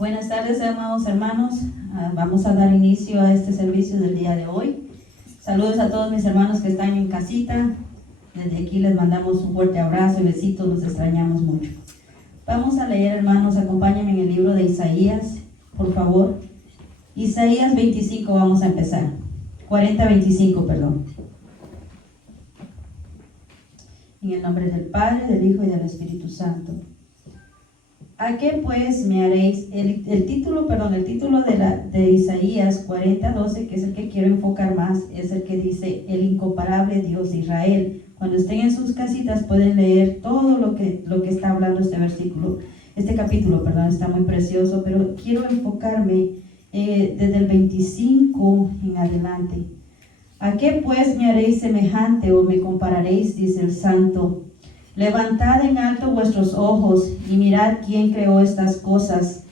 Buenas tardes, amados hermanos. Vamos a dar inicio a este servicio del día de hoy. Saludos a todos mis hermanos que están en casita. Desde aquí les mandamos un fuerte abrazo y besitos, los extrañamos mucho. Vamos a leer, hermanos, acompáñenme en el libro de Isaías, por favor. Isaías 25 vamos a empezar. 40-25, perdón. En el nombre del Padre, del Hijo y del Espíritu Santo. ¿A qué pues me haréis? El título de Isaías 40:12, que es el que quiero enfocar más, es el que dice el incomparable Dios de Israel. Cuando estén en sus casitas pueden leer todo lo que está hablando este capítulo, está muy precioso, pero quiero enfocarme desde el 25 en adelante. ¿A qué pues me haréis semejante o me compararéis? Dice el Santo. Levantad en alto vuestros ojos y mirad quién creó estas cosas.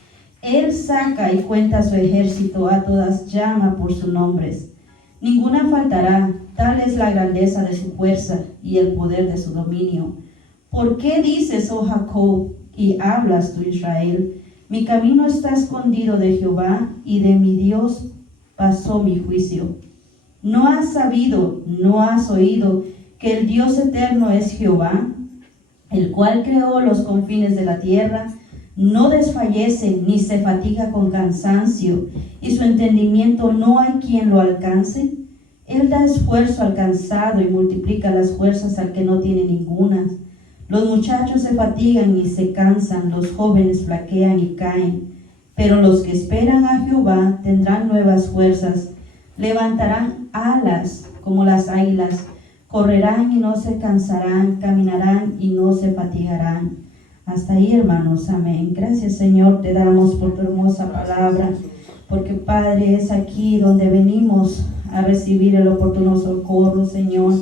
Él saca y cuenta su ejército, a todas llama por sus nombres. Ninguna faltará, tal es la grandeza de su fuerza y el poder de su dominio. ¿Por qué dices, oh Jacob, y hablas tú, Israel? Mi camino está escondido de Jehová, y de mi Dios pasó mi juicio. ¿No has sabido, no has oído, que el Dios eterno es Jehová, el cual creó los confines de la tierra? No desfallece ni se fatiga con cansancio, y su entendimiento no hay quien lo alcance. Él da esfuerzo al cansado y multiplica las fuerzas al que no tiene ninguna. Los muchachos se fatigan y se cansan, los jóvenes flaquean y caen. Pero los que esperan a Jehová tendrán nuevas fuerzas, levantarán alas como las águilas, correrán y no se cansarán, caminarán y no se fatigarán. Hasta ahí, hermanos, amén. Gracias, Señor, te damos por tu hermosa palabra, porque, Padre, es aquí donde venimos a recibir el oportuno socorro, Señor.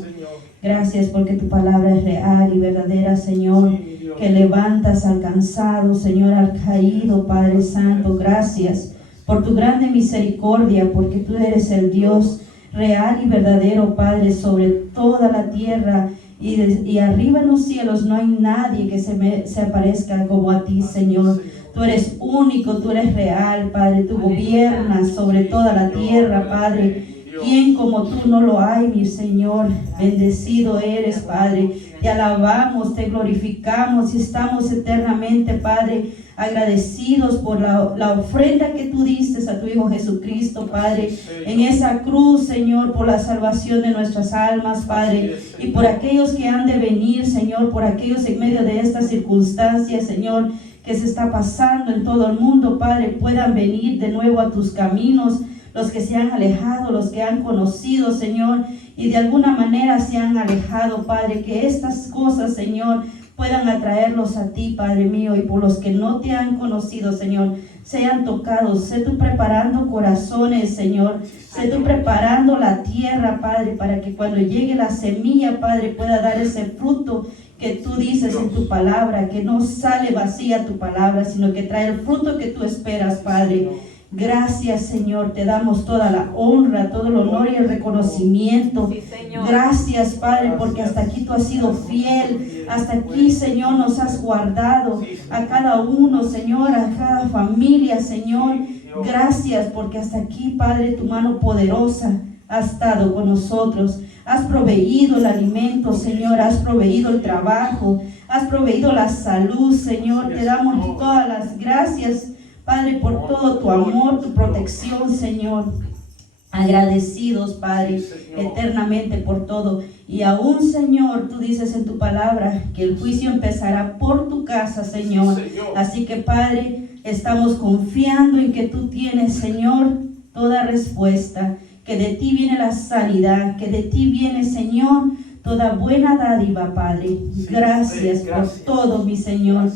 Gracias porque tu palabra es real y verdadera, Señor, que levantas al cansado, Señor, al caído, Padre Santo. Gracias por tu grande misericordia, porque tú eres el Dios real y verdadero, Padre, sobre toda la tierra y arriba en los cielos no hay nadie que se aparezca como a ti, Señor. Tú eres único, tú eres real, Padre, tú gobiernas sobre toda la tierra, Padre. ¿Quién como tú no lo hay, mi Señor? Bendecido eres, Padre. Te alabamos, te glorificamos y estamos eternamente, Padre, agradecidos por la ofrenda que tú diste a tu Hijo Jesucristo, Padre, en esa cruz, Señor, por la salvación de nuestras almas, Padre, y por aquellos que han de venir, Señor, por aquellos en medio de estas circunstancias, Señor, que se está pasando en todo el mundo, Padre, puedan venir de nuevo a tus caminos, los que se han alejado, los que han conocido, Señor, y de alguna manera se han alejado, Padre, que estas cosas, Señor, puedan atraerlos a ti, Padre mío, y por los que no te han conocido, Señor, sean tocados. Sé tú preparando corazones, Señor, sé tú preparando la tierra, Padre, para que cuando llegue la semilla, Padre, pueda dar ese fruto que tú dices en tu palabra, que no sale vacía tu palabra, sino que trae el fruto que tú esperas, Padre. Gracias, Señor, te damos toda la honra, todo el honor y el reconocimiento. Gracias, Padre, porque hasta aquí tú has sido fiel. Hasta aquí, Señor, nos has guardado a cada uno, Señor, a cada familia, Señor. Gracias porque hasta aquí, Padre, tu mano poderosa ha estado con nosotros. Has proveído el alimento, Señor, has proveído el trabajo, has proveído la salud, Señor. Te damos todas las gracias, Padre, por todo tu amor, tu protección, Señor. Agradecidos, Padre, eternamente por todo. Y aún, Señor, tú dices en tu palabra que el juicio empezará por tu casa, Señor. Así que, Padre, estamos confiando en que tú tienes, Señor, toda respuesta, que de ti viene la sanidad, que de ti viene, Señor, toda buena dádiva, Padre. Gracias por todo, mi Señor.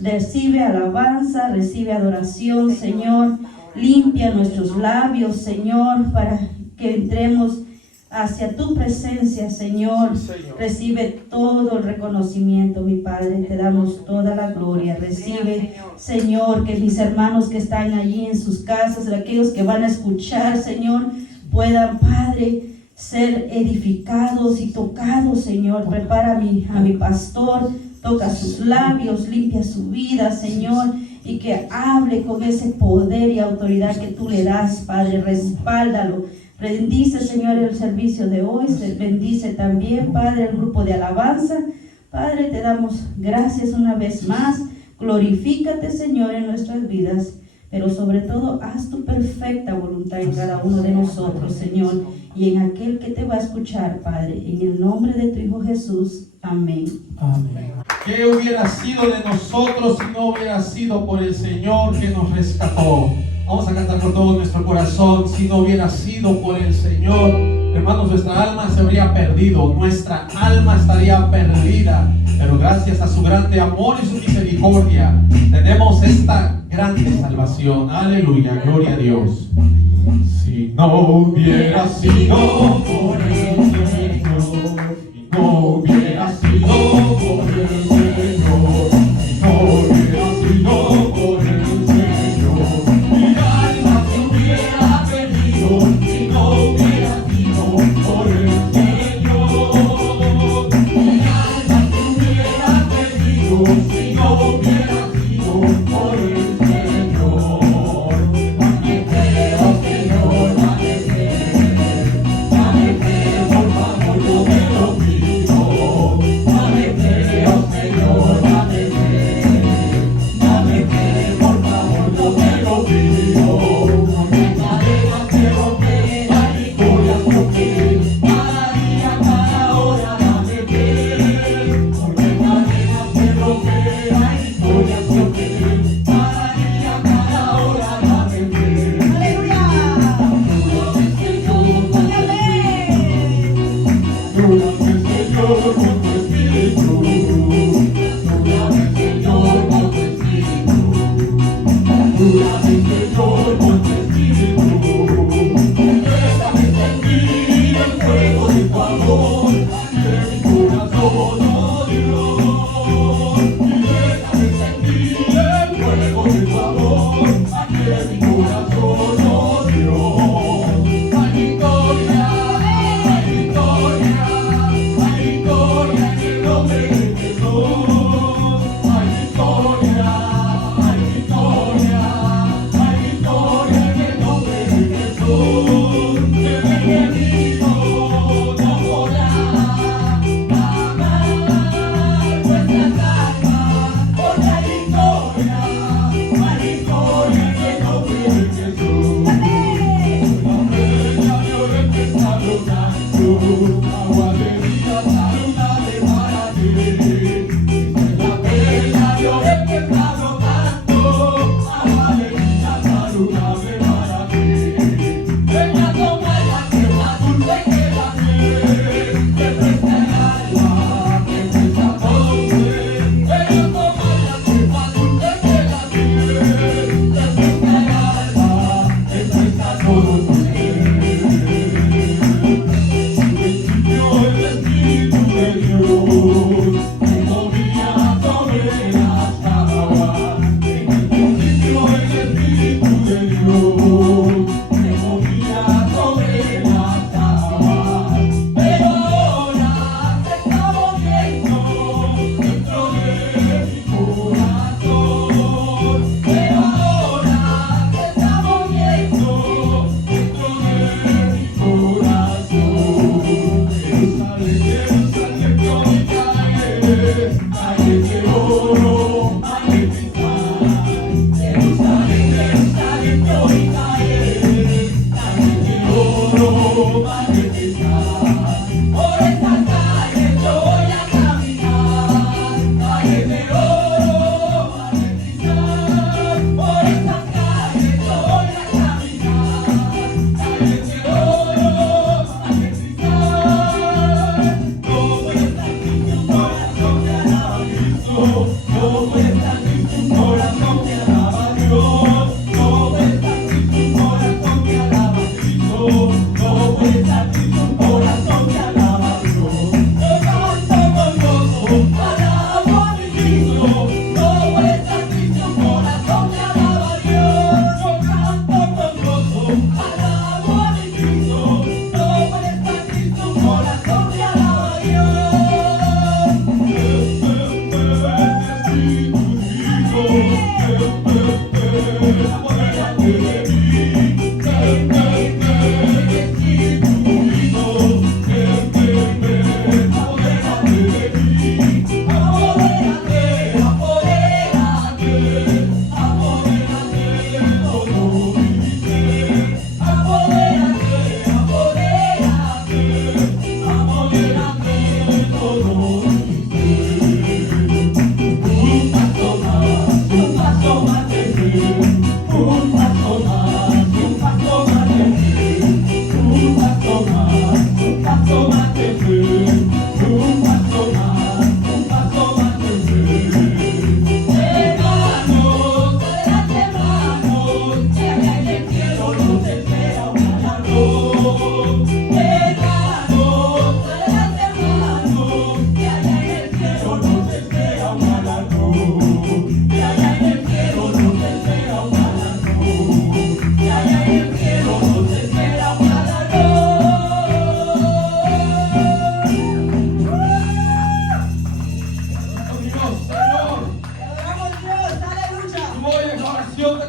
Recibe alabanza, recibe adoración, Señor. Limpia nuestros labios, Señor, para que entremos hacia tu presencia, Señor. Recibe todo el reconocimiento, mi Padre. Te damos toda la gloria. Recibe, Señor, que mis hermanos que están allí en sus casas, aquellos que van a escuchar, Señor, puedan, Padre, ser edificados y tocados, Señor. Prepara a mi pastor. Toca sus labios, limpia su vida, Señor, y que hable con ese poder y autoridad que tú le das, Padre. Respáldalo. Bendice, Señor, el servicio de hoy. Bendice también, Padre, el grupo de alabanza. Padre, te damos gracias una vez más. Glorifícate, Señor, en nuestras vidas, pero sobre todo haz tu perfecta voluntad en cada uno de nosotros, Señor, y en aquel que te va a escuchar, Padre, en el nombre de tu Hijo Jesús. Amén. Amén. ¿Qué hubiera sido de nosotros si no hubiera sido por el Señor que nos rescató? Vamos a cantar con todo nuestro corazón. Si no hubiera sido por el Señor, hermanos, nuestra alma se habría perdido, nuestra alma estaría perdida, pero gracias a su grande amor y su misericordia tenemos esta grande salvación. Aleluya, gloria a Dios. Si no hubiera sido por el Señor, si no hubiera sido por el Señor, si no hubiera sido por el Señor, mi alma se hubiera perdido. Si no hubiera sido por el Señor, mi alma se hubiera perdido. Si no hubiera sido por el Señor, dame fe, oh Señor, dame fe, por favor, yo te lo pido. Dame fe, oh Señor, dame fe, por favor, yo te lo pido. Porque cadenas que romper, hay victorias que obtener, cada día, cada hora, dame fe. Porque cadenas que romper, hay victorias que obtener, cada día, cada hora, dame fe. ¡Aleluya! Ayúdame, Señor, con tu espíritu. Ayúdame, Señor, con tu espíritu. Ayúdame, Señor, con tu espíritu. Déjame sentir el fuego de tu amor en mi corazón, oh Dios. Déjame sentir el fuego de tu amor en mi corazón, oh Dios. Hay victoria, hay victoria, hay victoria en el nombre de Jesús. Hay victoria, hay victoria, hay victoria en el nombre de Jesús. El enemigo no podrá acabar nuestras almas, porque hay victoria en el nombre de Jesús.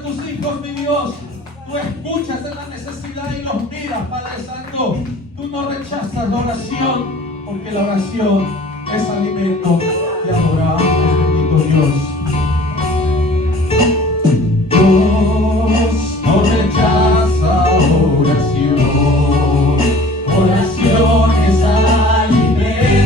tus hijos, mi Dios. Tú escuchas en la necesidad y los miras, Padre Santo. Tú no rechazas la oración, porque la oración es alimento. Te adoramos, bendito Dios. Dios no rechaza oración. Oración es alimento.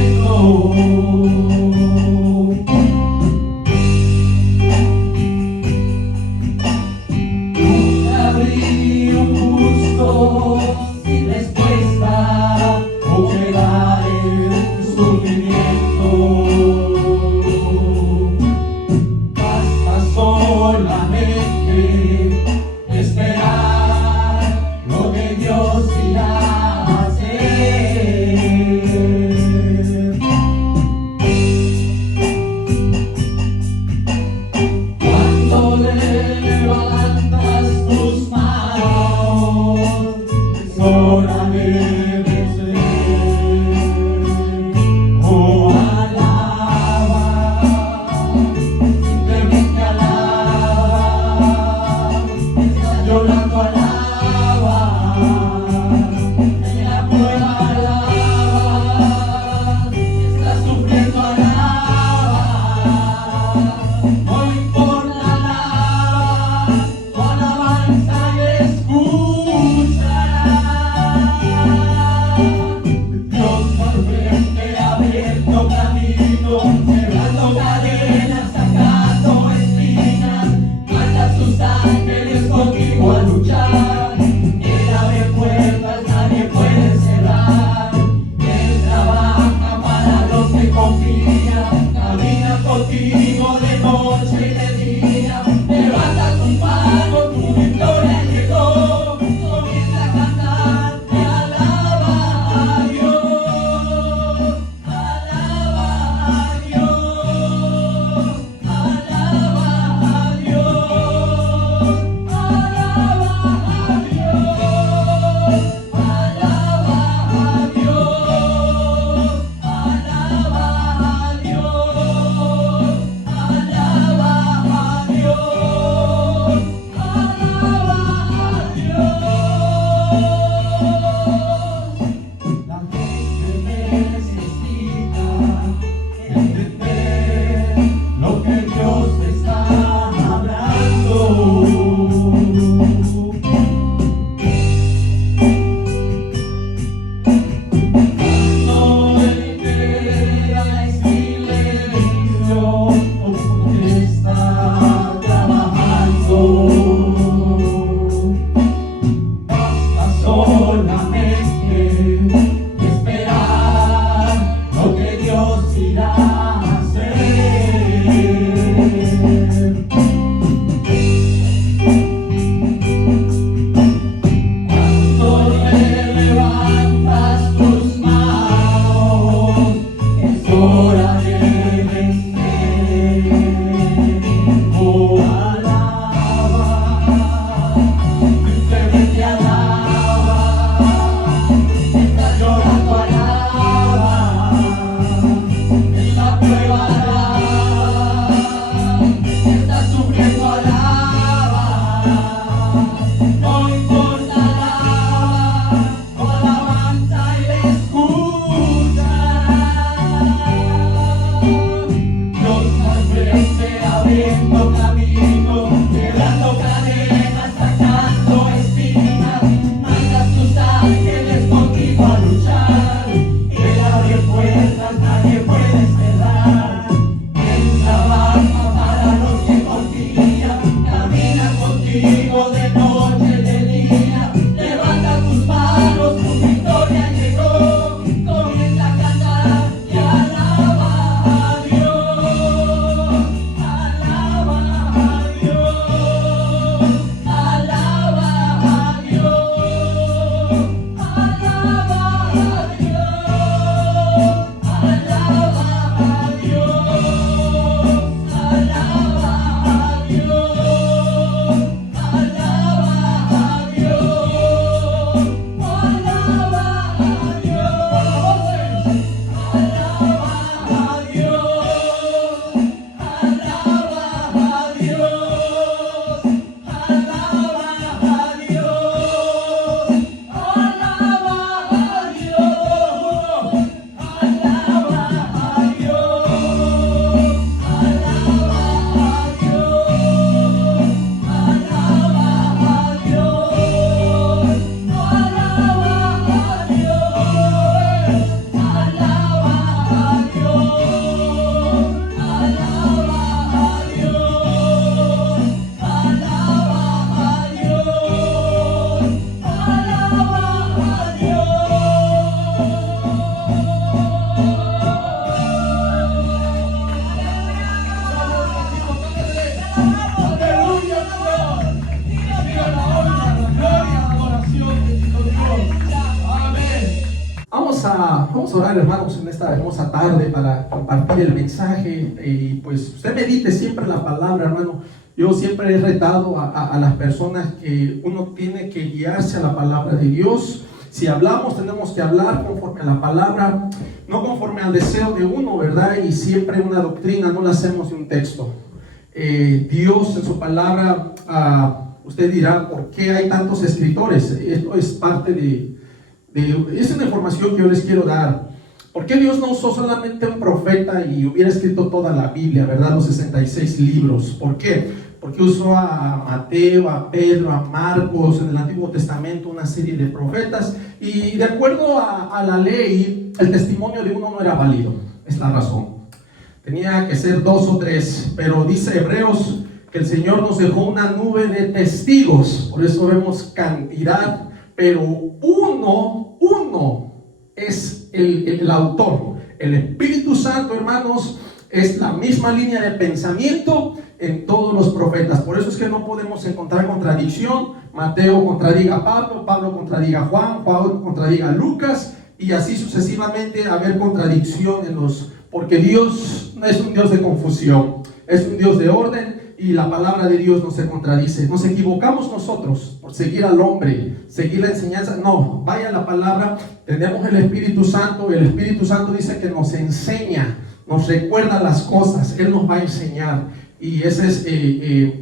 Sin respuesta o quedar en sufrimiento, basta solamente esperar lo que Dios irá a hacer. Cuando levantas tus manos, es hora de vencer. Oh, alaba, simplemente alaba. Estás llorando, alaba. En la prueba, alaba. Estás sufriendo, alaba. No importa, alaba. Tu alabanza y escucha. Dios al frente abriendo camino, cerrando cadenas, sacando espinas. Manda sus ángeles contigo a luchar. Él abre puertas, nadie puede cerrar. Él trabaja para los que confían. Camina contigo de noche y de día. Levanta tus manos, tu victoria llegó. Comienza a cantar y alaba a Dios. Alaba a Dios. Alaba a Dios. Alaba a Dios. Alaba a Dios. Alaba a Dios. Alaba a Dios. Alaba a Dios. La gente necesita entender lo que Dios te está hablando. No le queda silencio porque está trabajando. Basta solamente esperar lo que Dios irá a hacer. Cuando levantas tus manos, es hora de vencer. Oh, alaba, simplemente alaba. Estás llorando, alaba. En la prueba, alaba. Estás sufriendo, alaba. No importa, alaba. Tu alabanza y le escucha. Dios al frente abriendo camino, quebrando cadenas, sacando espinas. Manda sus ángeles contigo a luchar. Él abre puertas, nadie puede cerrar. Él trabaja para los que confían. Camina contigo de noche y de día. Levanta tus manos, tu victoria llegó. Comienza a cantar y alaba a Dios. Alaba a Dios. Alaba a Dios. Alaba a Dios. Alaba a Dios. Alaba a Dios. Alaba Vamos a orar, hermanos, en esta hermosa tarde para compartir el mensaje. Y pues usted medite siempre la palabra, hermano. Yo siempre he retado a las personas que uno tiene que guiarse a la palabra de Dios. Si hablamos, tenemos que hablar conforme a la palabra, no conforme al deseo de uno, ¿verdad? Y siempre una doctrina no la hacemos de un texto. Dios en su palabra, usted dirá, ¿por qué hay tantos escritores? Esto es parte es una información que yo les quiero dar. ¿Por qué Dios no usó solamente un profeta y hubiera escrito toda la Biblia, ¿verdad? Los 66 libros. ¿Por qué? Porque usó a Mateo, a Pedro, a Marcos, en el Antiguo Testamento, una serie de profetas. Y de acuerdo a la ley, el testimonio de uno no era válido. Es la razón. Tenía que ser 2 o 3. Pero dice Hebreos que el Señor nos dejó una nube de testigos. Por eso vemos cantidad. Pero uno es el autor. El Espíritu Santo, hermanos, es la misma línea de pensamiento en todos los profetas. Por eso es que no podemos encontrar contradicción. Mateo contradiga a Pablo, Pablo contradiga a Juan, Juan contradiga a Lucas, y así sucesivamente haber contradicción porque Dios no es un Dios de confusión, es un Dios de orden. Y la palabra de Dios no se contradice. Nos equivocamos nosotros por seguir al hombre, seguir la enseñanza. No, vaya la palabra. Tenemos el Espíritu Santo. El Espíritu Santo dice que nos enseña, nos recuerda las cosas. Él nos va a enseñar. Y esa es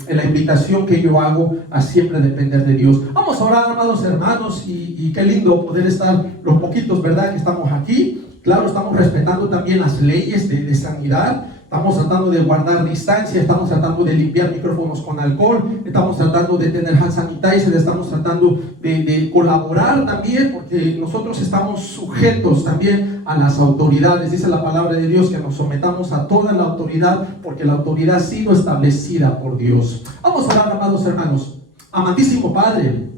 la invitación que yo hago a siempre depender de Dios. Vamos a orar, amados hermanos. Y qué lindo poder estar los poquitos, ¿verdad?, que estamos aquí. Claro, estamos respetando también las leyes de sanidad. Estamos tratando de guardar distancia, estamos tratando de limpiar micrófonos con alcohol, estamos tratando de tener hand sanitizer, estamos tratando de colaborar también, porque nosotros estamos sujetos también a las autoridades. Dice la palabra de Dios que nos sometamos a toda la autoridad, porque la autoridad ha sido establecida por Dios. Vamos a orar, amados hermanos. Amantísimo Padre,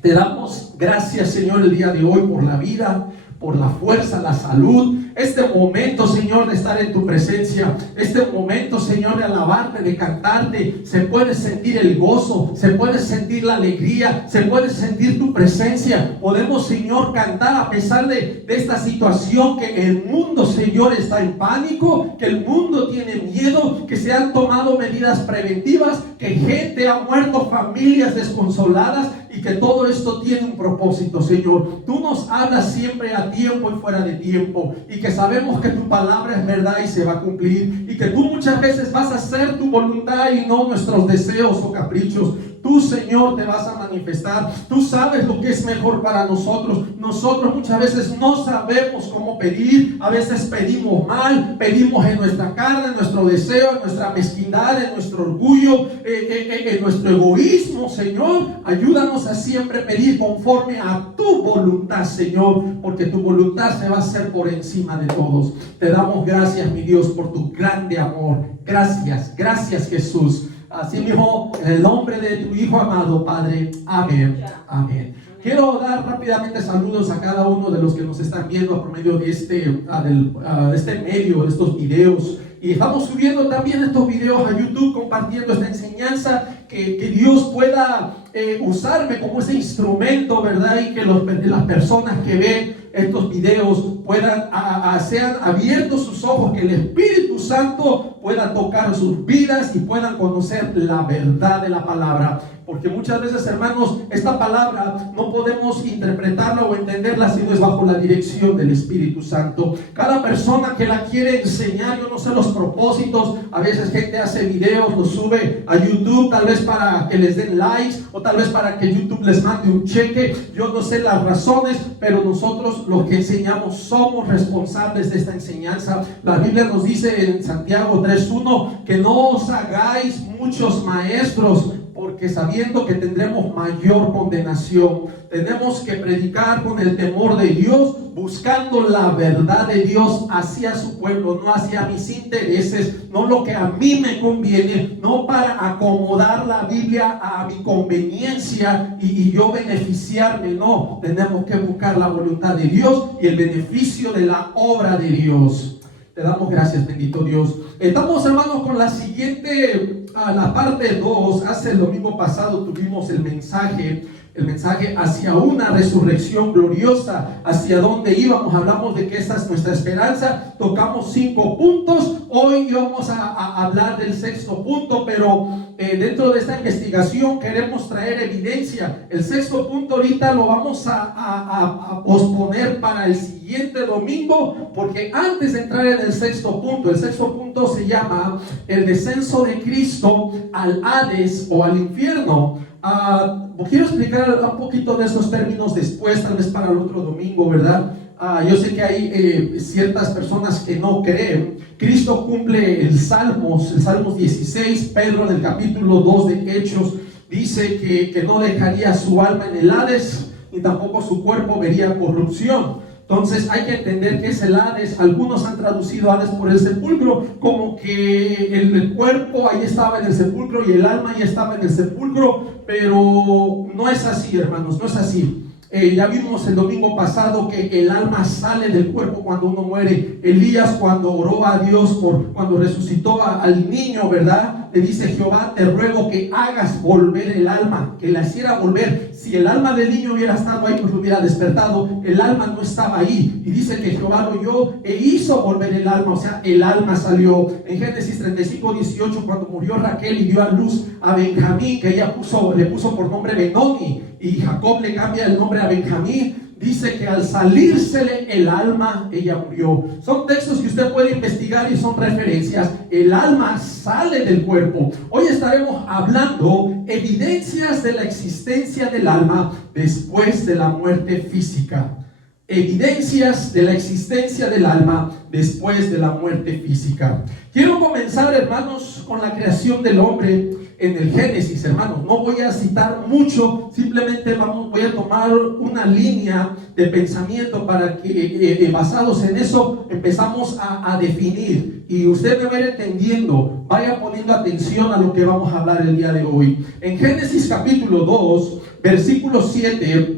te damos gracias, Señor, el día de hoy por la vida, por la fuerza, la salud, este momento, Señor, de estar en tu presencia, este momento, Señor, de alabarte, de cantarte. Se puede sentir el gozo, se puede sentir la alegría, se puede sentir tu presencia. Podemos, Señor, cantar a pesar de esta situación, que el mundo, Señor, está en pánico, que el mundo tiene miedo, que se han tomado medidas preventivas, que gente ha muerto, familias desconsoladas, y que todo esto tiene un propósito, Señor. Tú nos hablas siempre a tiempo y fuera de tiempo, y que sabemos que tu palabra es verdad y se va a cumplir, y que tú muchas veces vas a hacer tu voluntad y no nuestros deseos o caprichos. Tú, Señor, te vas a manifestar. Tú sabes lo que es mejor para nosotros. Nosotros muchas veces no sabemos cómo pedir. A veces pedimos mal, pedimos en nuestra carne, en nuestro deseo, en nuestra mezquindad, en nuestro orgullo, en nuestro egoísmo, Señor. Ayúdanos a siempre pedir conforme a tu voluntad, Señor, porque tu voluntad se va a hacer por encima de todos. Te damos gracias, mi Dios, por tu grande amor. Gracias, gracias, Jesús. Así mismo, en el nombre de tu Hijo amado, Padre. Amén. Amén. Quiero dar rápidamente saludos a cada uno de los que nos están viendo por medio de este medio, de estos videos. Y estamos subiendo también estos videos a YouTube, compartiendo esta enseñanza, que Dios pueda usarme como ese instrumento, ¿verdad? Y que las personas que ven estos videos sean abiertos sus ojos, que el Espíritu Santo pueda tocar sus vidas y puedan conocer la verdad de la palabra. Porque muchas veces, hermanos, esta palabra no podemos interpretarla o entenderla si no es bajo la dirección del Espíritu Santo. Cada persona que la quiere enseñar, yo no sé los propósitos. A veces gente hace videos, los sube a YouTube, tal vez para que les den likes, o tal vez para que YouTube les mande un cheque. Yo no sé las razones, pero nosotros los que enseñamos somos responsables de esta enseñanza. La Biblia nos dice en Santiago 3:1 que no os hagáis muchos maestros, porque sabiendo que tendremos mayor condenación. Tenemos que predicar con el temor de Dios, buscando la verdad de Dios hacia su pueblo, no hacia mis intereses, no lo que a mí me conviene, no para acomodar la Biblia a mi conveniencia y yo beneficiarme. No, tenemos que buscar la voluntad de Dios y el beneficio de la obra de Dios. Te damos gracias, bendito Dios. Estamos, hermanos, con la siguiente, la parte 2. Hace el domingo pasado tuvimos el mensaje el mensaje hacia una resurrección gloriosa, hacia dónde íbamos. Hablamos de que esta es nuestra esperanza, tocamos 5 puntos. Hoy vamos a hablar del 6º punto, pero dentro de esta investigación queremos traer evidencia. El 6º punto ahorita lo vamos a posponer para el siguiente domingo, porque antes de entrar en el 6º punto, el 6º punto se llama el descenso de Cristo al Hades o al infierno. Quiero explicar un poquito de esos términos después, tal vez para el otro domingo, ¿verdad? Yo sé que hay ciertas personas que no creen. Cristo cumple el Salmos 16. Pedro en el capítulo 2 de Hechos dice que no dejaría su alma en el Hades, ni tampoco su cuerpo vería corrupción. Entonces hay que entender que es el Hades. Algunos han traducido Hades por el sepulcro, como que el cuerpo ahí estaba en el sepulcro y el alma ahí estaba en el sepulcro, pero no es así, hermanos, no es así. Ya vimos el domingo pasado que el alma sale del cuerpo cuando uno muere. Elías, cuando oró a Dios cuando resucitó al niño, ¿verdad? Le dice: Jehová, te ruego que hagas volver el alma, que la hiciera volver. Si el alma del niño hubiera estado ahí, pues lo hubiera despertado. El alma no estaba ahí, y dice que Jehová lo oyó e hizo volver el alma. O sea, el alma salió. En Génesis 35:18, cuando murió Raquel y dio a luz a Benjamín, que ella le puso por nombre Benoni, y Jacob le cambia el nombre a Benjamín, dice que al salírsele el alma, ella murió. Son textos que usted puede investigar y son referencias. El alma sale del cuerpo. Hoy estaremos hablando evidencias de la existencia del alma después de la muerte física. Evidencias de la existencia del alma después de la muerte física. Quiero comenzar, hermanos, con la creación del hombre en el Génesis, hermanos. No voy a citar mucho, simplemente voy a tomar una línea de pensamiento para que basados en eso empezamos a definir, y usted me va a ir entendiendo. Vaya poniendo atención a lo que vamos a hablar el día de hoy. En Génesis capítulo 2, versículo 7,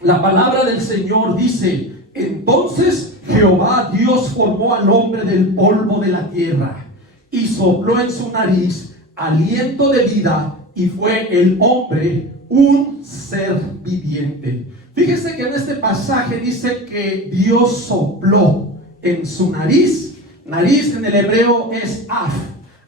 la palabra del Señor dice: entonces Jehová Dios formó al hombre del polvo de la tierra y sopló en su nariz aliento de vida, y fue el hombre un ser viviente. Fíjese que en este pasaje dice que Dios sopló en su nariz. Nariz en el hebreo es af,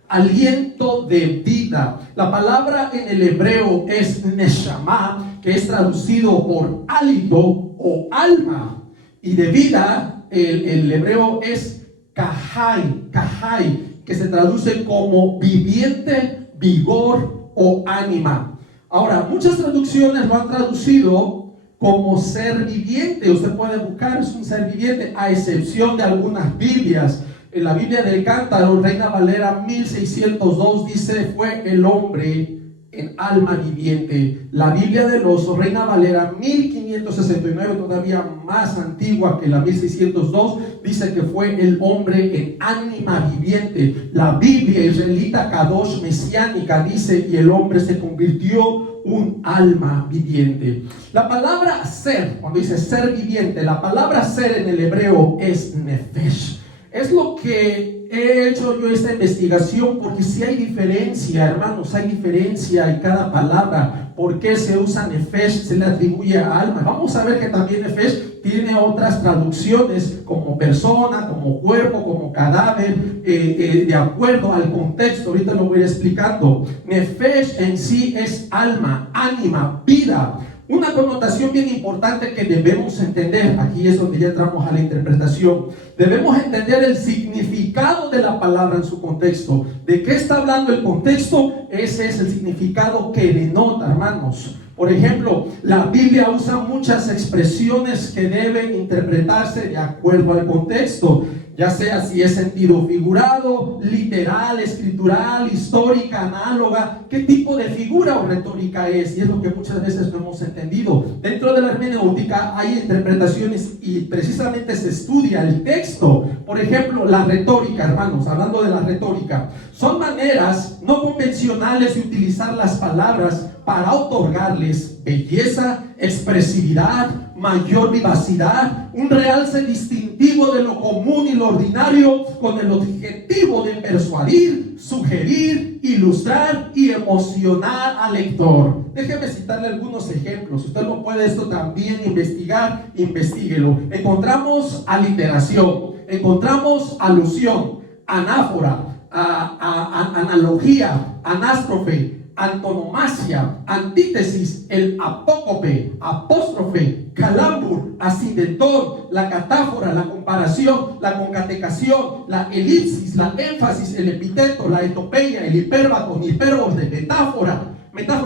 aliento de vida. La palabra en el hebreo es neshama, que es traducido por hálito o alma, y de vida el hebreo es kahai, que se traduce como viviente, vigor o ánima. Ahora, muchas traducciones lo han traducido como ser viviente. Usted puede buscar, es un ser viviente, a excepción de algunas Biblias. En la Biblia del Cántaro, Reina Valera 1602, dice: fue el hombre en alma viviente. La Biblia del Oso, Reina Valera 1569, todavía más antigua que la 1602, dice que fue el hombre en ánima viviente. La Biblia israelita Kadosh mesiánica dice: y el hombre se convirtió un alma viviente. La palabra ser, cuando dice ser viviente, la palabra ser en el hebreo es nefesh. Es lo que he hecho yo esta investigación, porque si hay diferencia, hermanos, hay diferencia en cada palabra. ¿Por qué se usa nefesh? Se le atribuye a alma. Vamos a ver que también nefesh tiene otras traducciones, como persona, como cuerpo, como cadáver, de acuerdo al contexto. Ahorita lo voy a ir explicando. Nefesh en sí es alma, ánima, vida. Una connotación bien importante que debemos entender, aquí es donde ya entramos a la interpretación. Debemos entender el significado de la palabra en su contexto. ¿De qué está hablando el contexto? Ese es el significado que denota, hermanos. Por ejemplo, la Biblia usa muchas expresiones que deben interpretarse de acuerdo al contexto, ya sea si es sentido figurado, literal, escritural, histórica, análoga. ¿Qué tipo de figura o retórica es? Y es lo que muchas veces no hemos entendido. Dentro de la hermenéutica hay interpretaciones y precisamente se estudia el texto. Por ejemplo, la retórica, hermanos, hablando de la retórica, son maneras no convencionales de utilizar las palabras para otorgarles belleza, expresividad, mayor vivacidad, un realce distintivo de lo común y lo ordinario, con el objetivo de persuadir, sugerir, ilustrar y emocionar al lector. Déjeme citarle algunos ejemplos. Si usted no puede esto también investigar, investíguelo. Encontramos aliteración, encontramos alusión, anáfora, analogía, anástrofe, antonomasia, antítesis, el apócope, apóstrofe, calambur, acidentor, la catáfora, la comparación, la concatecación, la elipsis, la énfasis, el epíteto, la etopeia, el hipérbato, hipérbole, metáfora.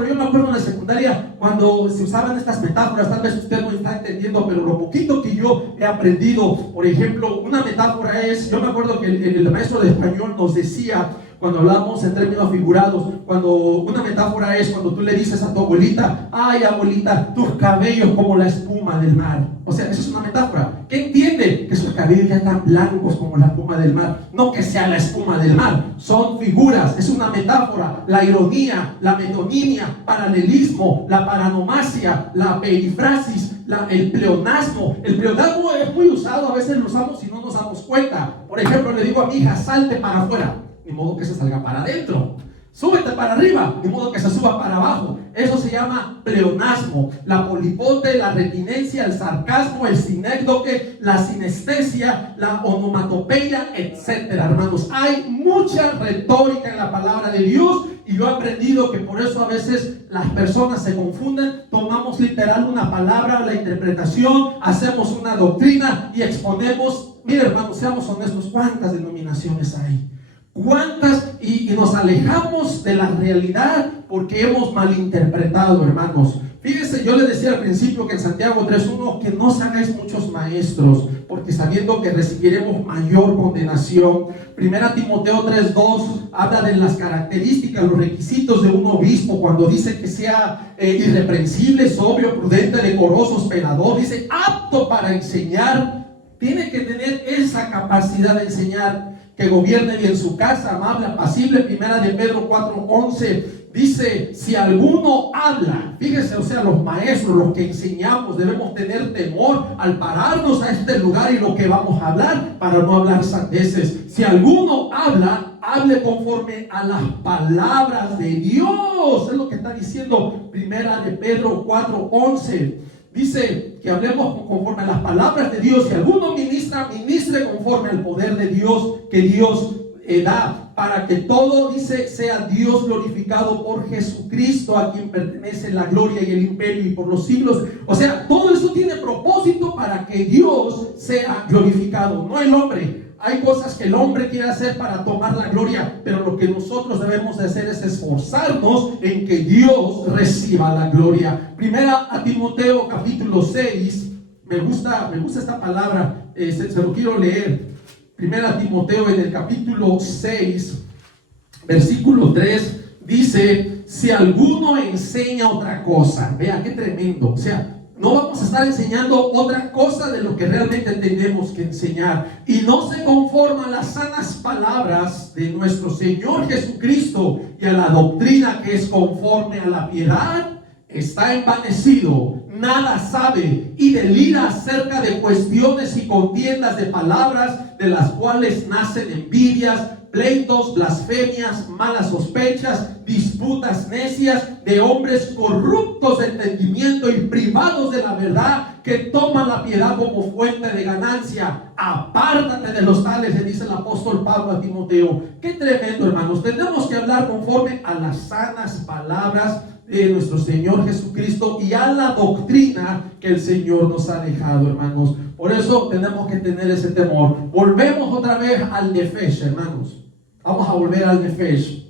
Yo me acuerdo en la secundaria cuando se usaban estas metáforas. Tal vez usted no está entendiendo, pero lo poquito que yo he aprendido, por ejemplo, una metáfora es, yo me acuerdo que el maestro de español nos decía, cuando hablamos en términos figurados, cuando una metáfora es cuando tú le dices a tu abuelita: ay, abuelita, tus cabellos como la espuma del mar. O sea, eso es una metáfora. ¿Qué entiende? Que sus cabellos ya están blancos como la espuma del mar. No que sea la espuma del mar, son figuras, es una metáfora. La ironía, la metonimia, paralelismo, la paranomasia, la perifrasis, el pleonasmo. El pleonasmo es muy usado, a veces lo usamos y no nos damos cuenta. Por ejemplo, le digo a mi hija: salte para afuera. Ni modo que se salga para adentro. Súbete para arriba, de modo que se suba para abajo. Eso se llama pleonasmo. La polipote, la retinencia, el sarcasmo, el sinécdoque, la sinestesia, la onomatopeya, etcétera. Hermanos, hay mucha retórica en la palabra de Dios, y yo he aprendido que por eso a veces las personas se confunden. Tomamos literal una palabra, la interpretación, hacemos una doctrina y exponemos. Mire, hermanos, seamos honestos, ¿cuántas denominaciones hay? ¿Cuántas? Y nos alejamos de la realidad porque hemos malinterpretado, hermanos. Fíjense, yo le decía al principio que en Santiago 3:1 que no os hagáis muchos maestros, porque sabiendo que recibiremos mayor condenación. Primera Timoteo 3:2 habla de las características, los requisitos de un obispo, cuando dice que sea irreprensible, sobrio, prudente, decoroso, hospedador. Dice apto para enseñar. Tiene que tener esa capacidad de enseñar, que gobierne bien su casa, amable, apacible. Primera de Pedro 4:11 dice: si alguno habla, fíjese, o sea, los maestros, los que enseñamos, debemos tener temor al pararnos a este lugar y lo que vamos a hablar, para no hablar sandeces. Si alguno habla, hable conforme a las palabras de Dios. Es lo que está diciendo Primera de Pedro 4:11. Dice que hablemos conforme a las palabras de Dios. Si alguno ministra, ministre conforme al poder de Dios que Dios da, para que todo, dice, sea Dios glorificado por Jesucristo, a quien pertenece la gloria y el imperio y por los siglos. O sea, todo eso tiene propósito para que Dios sea glorificado, no el hombre. Hay cosas que el hombre quiere hacer para tomar la gloria, pero lo que nosotros debemos de hacer es esforzarnos en que Dios reciba la gloria. Primera a Timoteo capítulo 6, me gusta esta palabra, se lo quiero leer. Primera a Timoteo en el capítulo 6, versículo 3, dice: si alguno enseña otra cosa. Vea qué tremendo. O sea, no vamos a estar enseñando otra cosa de lo que realmente tenemos que enseñar, y no se conforma a las sanas palabras de nuestro Señor Jesucristo y a la doctrina que es conforme a la piedad, está envanecido, nada sabe y delira acerca de cuestiones y contiendas de palabras, de las cuales nacen envidias, pleitos, blasfemias, malas sospechas, disputas necias, de hombres corruptos de entendimiento y privados de la verdad, que toman la piedad como fuente de ganancia. Apártate de los tales, le dice el apóstol Pablo a Timoteo. Qué tremendo, hermanos. Tenemos que hablar conforme a las sanas palabras de nuestro Señor Jesucristo y a la doctrina que el Señor nos ha dejado, hermanos. Por eso tenemos que tener ese temor. Volvemos otra vez al Nefesh, hermanos. Vamos a volver al Nefesh.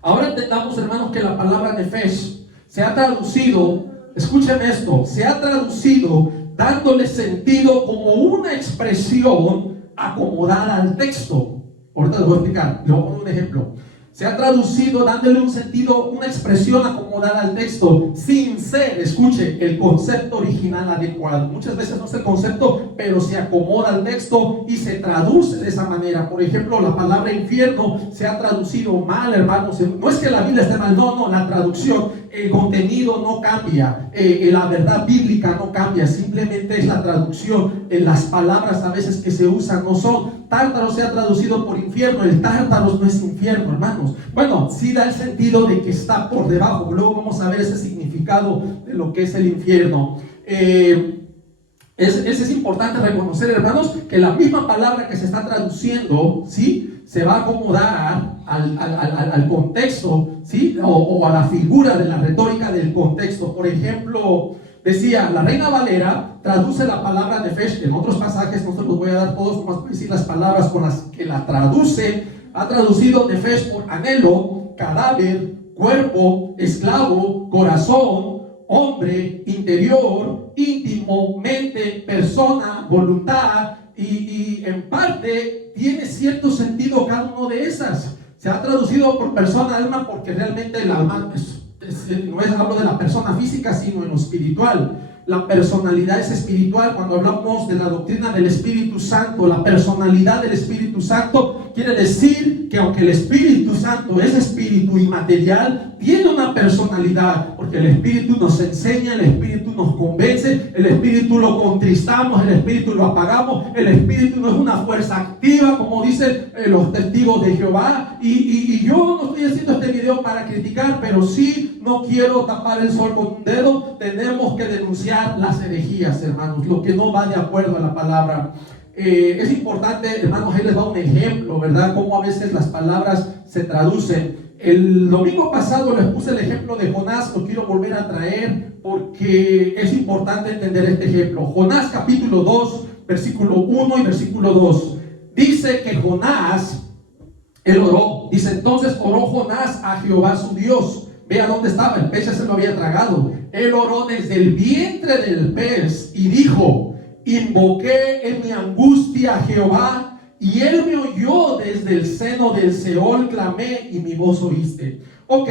Ahora entendamos, hermanos, que la palabra Nefesh se ha traducido, escuchen esto, se ha traducido dándole sentido como una expresión acomodada al texto. Ahorita les voy a explicar, les voy a poner un ejemplo. Se ha traducido dándole un sentido, una expresión acomodada al texto, sin ser, escuche, el concepto original adecuado. Muchas veces no es el concepto, pero se acomoda al texto y se traduce de esa manera. Por ejemplo, la palabra infierno se ha traducido mal, hermanos. No es que la Biblia esté mal, no, la traducción. el contenido no cambia, la verdad bíblica no cambia, simplemente es la traducción. Las palabras a veces que se usan no son. Tártaro se ha traducido por infierno, el tártaro no es infierno, hermanos. Bueno, sí da el sentido de que está por debajo. Luego vamos a ver ese significado de lo que es el infierno. Es importante reconocer, hermanos, que la misma palabra que se está traduciendo, ¿sí?, se va a acomodar al contexto, ¿sí?, o a la figura de la retórica del contexto. Por ejemplo, decía, la Reina Valera traduce la palabra nefesh. En otros pasajes, no se los voy a dar todos, nomás voy a decir las palabras con las que la traduce. Ha traducido nefesh por anhelo, cadáver, cuerpo, esclavo, corazón, hombre, interior, íntimo, mente, persona, voluntad, y en parte tiene cierto sentido cada uno de esas. Se ha traducido por persona, alma, porque realmente el alma no es hablo de la persona física, sino en lo espiritual. La personalidad es espiritual. Cuando hablamos de la doctrina del Espíritu Santo, la personalidad del Espíritu Santo quiere decir que aunque el Espíritu Santo es espíritu inmaterial, tiene una personalidad, porque el Espíritu nos enseña, el Espíritu nos convence, el Espíritu lo contristamos, el Espíritu lo apagamos. El Espíritu no es una fuerza activa, como dicen los testigos de Jehová. Y yo no estoy haciendo este video para criticar, pero sí no quiero tapar el sol con un dedo. Tenemos que denunciar las herejías, hermanos, lo que no va de acuerdo a la palabra. Es importante, hermanos, ahí les va un ejemplo, ¿verdad? Cómo a veces las palabras se traducen. El domingo pasado les puse el ejemplo de Jonás. Lo quiero volver a traer porque es importante entender este ejemplo. Jonás capítulo 2, versículo 1 y versículo 2. Dice que Jonás, él oró. Dice, entonces oró Jonás a Jehová su Dios. Vea dónde estaba, el pez ya se lo había tragado. Él oró desde el vientre del pez y dijo, invoqué en mi angustia a Jehová, y él me oyó desde el seno del Seol, clamé y mi voz oíste. Ok,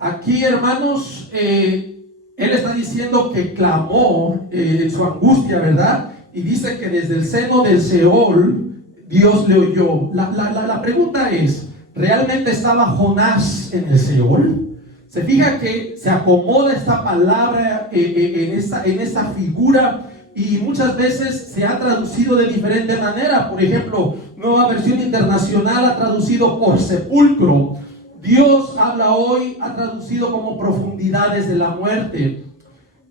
aquí, hermanos, él está diciendo que clamó en su angustia, ¿verdad? Y dice que desde el seno del Seol Dios le oyó. La pregunta es, ¿realmente estaba Jonás en el Seol? Se fija que se acomoda esta palabra en esta figura, y muchas veces se ha traducido de diferente manera. Por ejemplo, Nueva Versión Internacional ha traducido por sepulcro. Dios habla hoy, ha traducido como profundidades de la muerte.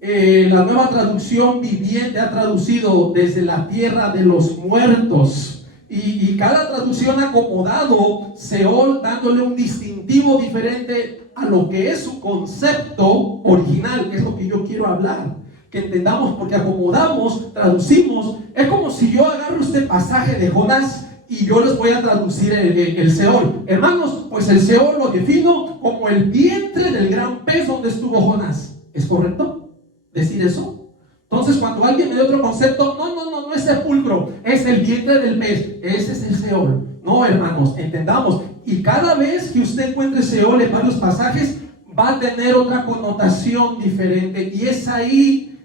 La Nueva Traducción Viviente ha traducido desde la tierra de los muertos. Y cada traducción ha acomodado Seol, dándole un distintivo diferente a lo que es su concepto original. Es lo que yo quiero hablar, que entendamos, porque acomodamos, traducimos. Es como si yo agarro este pasaje de Jonás y yo les voy a traducir el Seol. Hermanos, pues el Seol lo defino como el vientre del gran pez donde estuvo Jonás. ¿Es correcto decir eso? Entonces, cuando alguien me dé otro concepto, no es sepulcro, es el vientre del pez, ese es el Seol. No, hermanos, entendamos. Y cada vez que usted encuentre Seol en varios pasajes, va a tener otra connotación diferente. Y es ahí,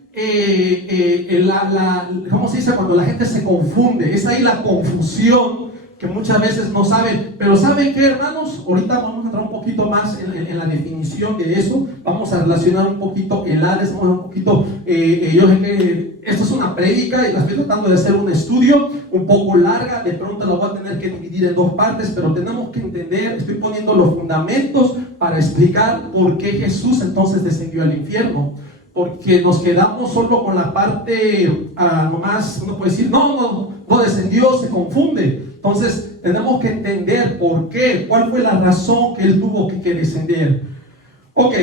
¿cómo se dice? Cuando la gente se confunde, es ahí la confusión, que muchas veces no saben. Pero ¿saben qué, hermanos? Ahorita vamos a entrar un poquito más en la definición de eso. Vamos a relacionar un poquito el Hades, un poquito, yo sé que esto es una prédica y la estoy tratando de hacer un estudio un poco larga. De pronto la voy a tener que dividir en dos partes, pero tenemos que entender, estoy poniendo los fundamentos para explicar por qué Jesús entonces descendió al infierno. Porque nos quedamos solo con la parte, nomás uno puede decir, no descendió, se confunde. Entonces tenemos que entender por qué, cuál fue la razón que él tuvo que descender. Ok,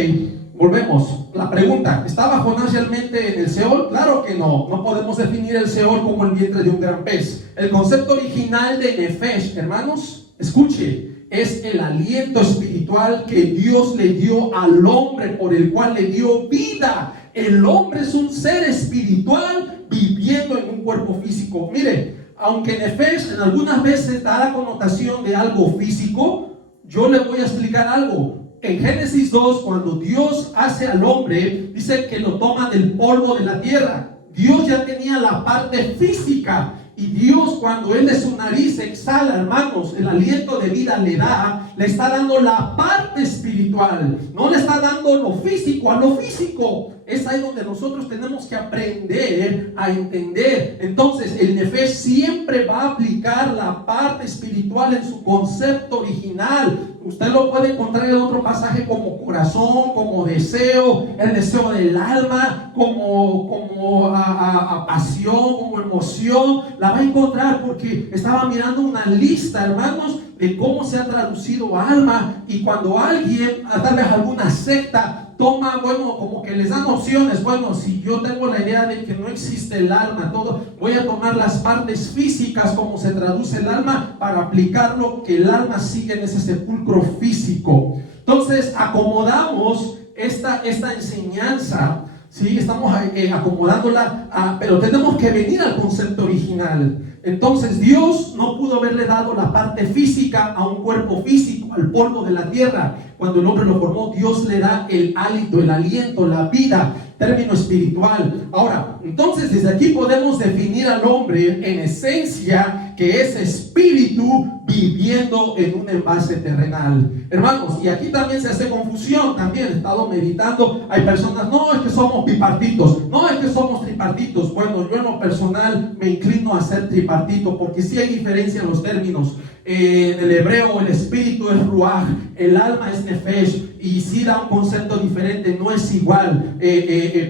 volvemos. La pregunta, ¿estaba Jonás realmente en el Seol? Claro que no podemos definir el Seol como el vientre de un gran pez. El concepto original de Nefesh, hermanos, escuche, es el aliento espiritual que Dios le dio al hombre, por el cual le dio vida. El hombre es un ser espiritual viviendo en un cuerpo físico. Mire, aunque Nefesh en algunas veces da la connotación de algo físico, yo le voy a explicar algo. En Génesis 2, cuando Dios hace al hombre, dice que lo toma del polvo de la tierra. Dios ya tenía la parte física, Y Dios, cuando Él de su nariz exhala, hermanos, el aliento de vida le está dando la parte espiritual. No le está dando lo físico a lo físico. Es ahí donde nosotros tenemos que aprender a entender. Entonces, el Nefesh siempre va a aplicar la parte espiritual en su concepto original. Usted lo puede encontrar en otro pasaje como corazón, como deseo, el deseo del alma, como pasión, como emoción. La va a encontrar porque estaba mirando una lista, hermanos, de cómo se ha traducido alma. Y cuando alguien, tal vez alguna secta, toma, bueno, como que les dan opciones. Bueno, si yo tengo la idea de que no existe el alma, todo, voy a tomar las partes físicas como se traduce el alma para aplicarlo, que el alma sigue en ese sepulcro físico. Entonces acomodamos esta enseñanza, ¿sí? Estamos acomodándola, pero tenemos que venir al concepto original. Entonces Dios no pudo haberle dado la parte física a un cuerpo físico, al polvo de la tierra. Cuando el hombre lo formó, Dios le da el hálito, el aliento, la vida, término espiritual. Ahora, entonces desde aquí podemos definir al hombre en esencia que es espíritu viviendo en un envase terrenal. Hermanos, y aquí también se hace confusión. También he estado meditando. Hay personas, no, es que somos bipartitos, no, es que somos tripartitos. Bueno, yo en lo personal me inclino a ser tripartito, porque sí hay diferencia en los términos. En el hebreo el espíritu es ruach, el alma es nefesh, y sí da un concepto diferente, no es igual.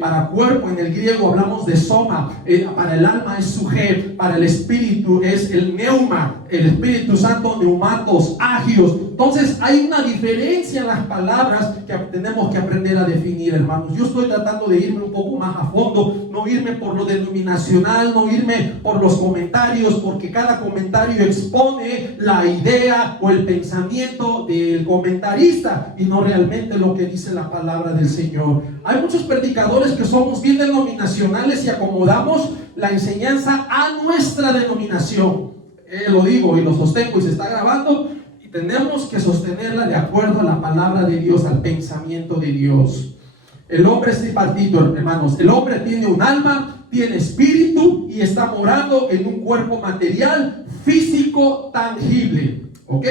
Para cuerpo en el griego hablamos de soma, para el alma es suje, para el espíritu es el neuma, el Espíritu Santo, neumatos, agios. Entonces hay una diferencia en las palabras que tenemos que aprender a definir, hermanos. Yo estoy tratando de irme un poco más a fondo, no irme por lo denominacional, no irme por los comentarios, porque cada comentario expone la idea o el pensamiento del comentarista y no realmente lo que dice la palabra del Señor. Hay muchos predicadores que somos bien denominacionales y acomodamos la enseñanza a nuestra denominación. Lo digo y lo sostengo y se está grabando, y tenemos que sostenerla de acuerdo a la palabra de Dios, al pensamiento de Dios. El hombre es tripartito, hermanos. El hombre tiene un alma, tiene espíritu y está morando en un cuerpo material, físico, tangible. ¿Ok?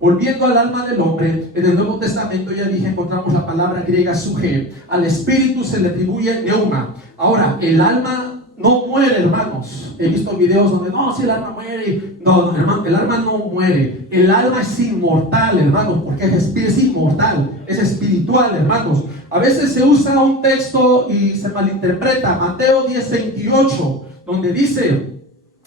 Volviendo al alma del hombre, en el Nuevo Testamento ya dije, encontramos la palabra griega suje. Al espíritu se le atribuye neuma. Ahora, el alma no muere, hermanos. He visto videos donde no, si el alma muere. No, hermano, el alma no muere. El alma es inmortal, hermanos, porque es inmortal, es espiritual, hermanos. A veces se usa un texto y se malinterpreta. Mateo 10:28, donde dice: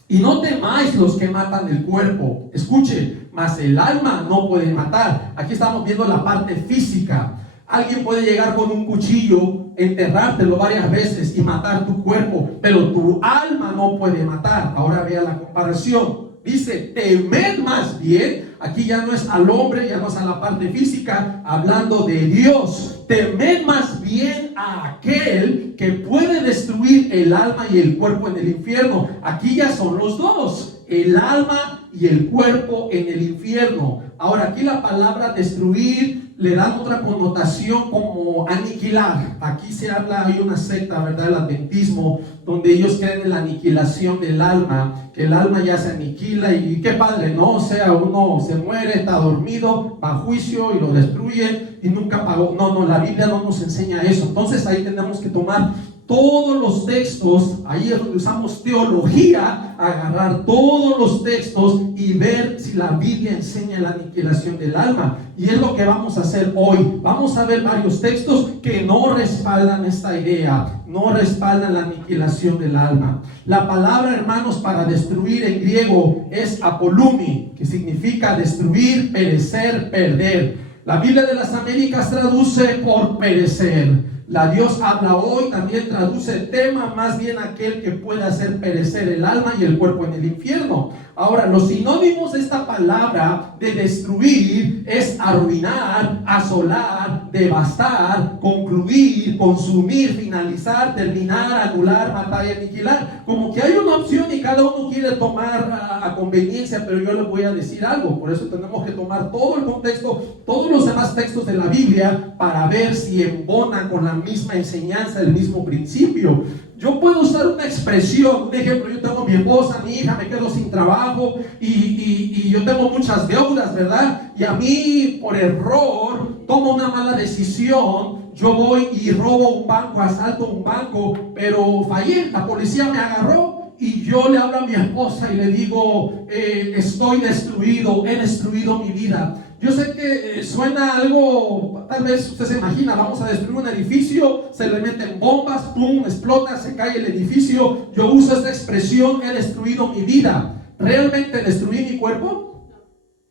y no temáis los que matan el cuerpo. Escuche, mas el alma no puede matar. Aquí estamos viendo la parte física. Alguien puede llegar con un cuchillo, enterrártelo varias veces y matar tu cuerpo, pero tu alma no puede matar. Ahora vea la comparación. Dice, temed más bien. Aquí ya no es al hombre, ya no es a la parte física, hablando de Dios. Temed más bien a aquel que puede destruir el alma y el cuerpo en el infierno. Aquí ya son los dos, el alma y el cuerpo en el infierno. Ahora aquí la palabra destruir le dan otra connotación como aniquilar. Aquí se habla, hay una secta, ¿verdad?, el adventismo, donde ellos creen en la aniquilación del alma, que el alma ya se aniquila y qué padre, ¿no? O sea, uno se muere, está dormido, va a juicio y lo destruyen y nunca pagó. No, la Biblia no nos enseña eso. Entonces ahí tenemos que tomar todos los textos, ahí es donde usamos teología, agarrar todos los textos y ver si la Biblia enseña la aniquilación del alma. Y es lo que vamos a hacer hoy. Vamos a ver varios textos que no respaldan esta idea, no respaldan la aniquilación del alma. La palabra, hermanos, para destruir en griego es apolumi, que significa destruir, perecer, perder. La Biblia de las Américas traduce por perecer. La Dios habla hoy también traduce tema, más bien aquel que puede hacer perecer el alma y el cuerpo en el infierno. Ahora, los sinónimos de esta palabra de destruir es arruinar, asolar, devastar, concluir, consumir, finalizar, terminar, anular, matar y aniquilar. Como que hay una opción y cada uno quiere tomar a conveniencia, pero yo les voy a decir algo. Por eso tenemos que tomar todo el contexto, todos los demás textos de la Biblia para ver si embonan con la misma enseñanza, el mismo principio. Yo puedo usar una expresión, un ejemplo, yo tengo mi esposa, mi hija, me quedo sin trabajo y yo tengo muchas deudas, ¿verdad? Y a mí, por error, tomo una mala decisión, yo voy y robo un banco, asalto un banco, pero fallé, la policía me agarró y yo le hablo a mi esposa y le digo, estoy destruido, he destruido mi vida. Yo sé que suena algo, tal vez usted se imagina, vamos a destruir un edificio, se le meten bombas, pum, explota, se cae el edificio. Yo uso esta expresión, he destruido mi vida. ¿Realmente destruí mi cuerpo?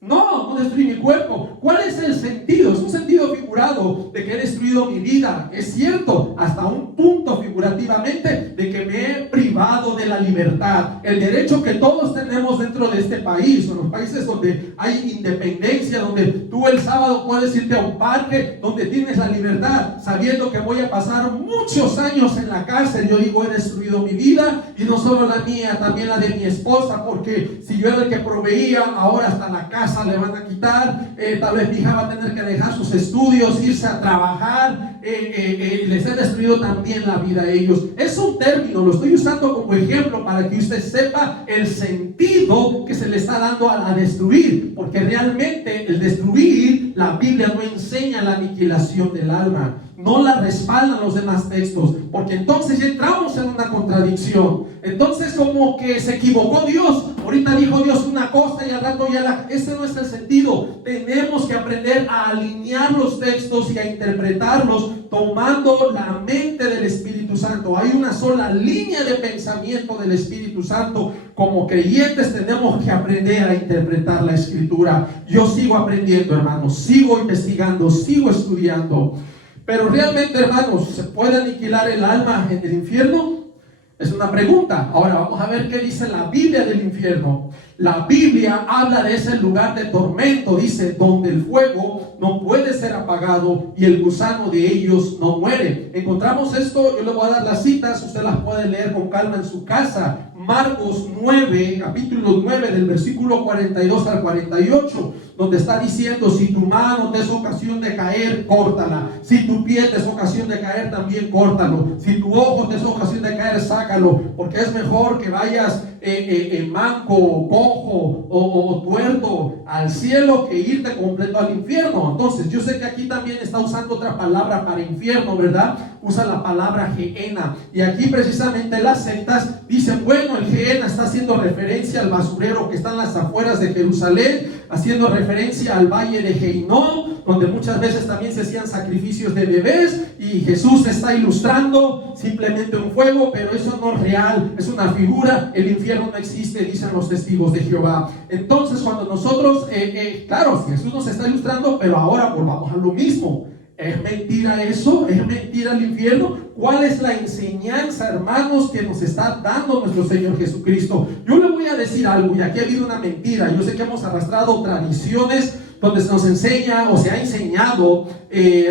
No, no destruí mi cuerpo. ¿Cuál es el sentido? Es un sentido figurado de que he destruido mi vida. Es cierto, hasta un punto figurativamente de que me he privado de la libertad. El derecho que todos tenemos dentro de este país, o en los países donde hay independencia, donde tú el sábado puedes irte a un parque, donde tienes la libertad, sabiendo que voy a pasar muchos años en la cárcel. Yo digo, he destruido mi vida, y no solo la mía, también la de mi esposa, porque si yo era el que proveía, ahora hasta la casa le van a quitar, tal vez mi hija va a tener que dejar sus estudios, irse a trabajar, les he destruido también la vida a ellos. Es un término, lo estoy usando como ejemplo para que usted sepa el sentido que se le está dando a destruir, porque realmente el destruir, la Biblia no enseña la aniquilación del alma, no la respaldan los demás textos, porque entonces ya entramos en una contradicción. Entonces como que se equivocó Dios, ahorita dijo Dios una cosa y al rato ya ese no es el sentido. Tenemos que aprender a alinear los textos y a interpretarlos tomando la mente del Espíritu Santo. Hay una sola línea de pensamiento del Espíritu Santo. Como creyentes tenemos que aprender a interpretar la Escritura. Yo sigo aprendiendo, hermanos, sigo investigando, sigo estudiando. Pero realmente, hermanos, ¿se puede aniquilar el alma en el infierno? Es una pregunta. Ahora vamos a ver qué dice la Biblia del infierno. La Biblia habla de ese lugar de tormento, dice, donde el fuego no puede ser apagado y el gusano de ellos no muere. Encontramos esto, yo le voy a dar las citas, usted las puede leer con calma en su casa. Marcos 9, capítulo 9, del versículo 42 al 48, donde está diciendo, si tu mano te es ocasión de caer, córtala. Si tu pie te es ocasión de caer, también córtalo. Si tu ojo te es ocasión de caer, sácalo. Porque es mejor que vayas manco, cojo o tuerto al cielo que irte completo al infierno. Entonces, yo sé que aquí también está usando otra palabra para infierno, ¿verdad? Usa la palabra Gehenna. Y aquí precisamente las sectas dicen, bueno, el Gehenna está haciendo referencia al basurero que está en las afueras de Jerusalén, haciendo referencia al valle de Geinón, donde muchas veces también se hacían sacrificios de bebés, y Jesús está ilustrando simplemente un fuego, pero eso no es real, es una figura. El infierno no existe, dicen los testigos de Jehová. Entonces, cuando nosotros, claro, Jesús nos está ilustrando, pero ahora volvamos a lo mismo. ¿Es mentira eso? ¿Es mentira el infierno? ¿Cuál es la enseñanza, hermanos, que nos está dando nuestro Señor Jesucristo? Yo le voy a decir algo, y aquí ha habido una mentira. Yo sé que hemos arrastrado tradiciones donde se nos enseña o se ha enseñado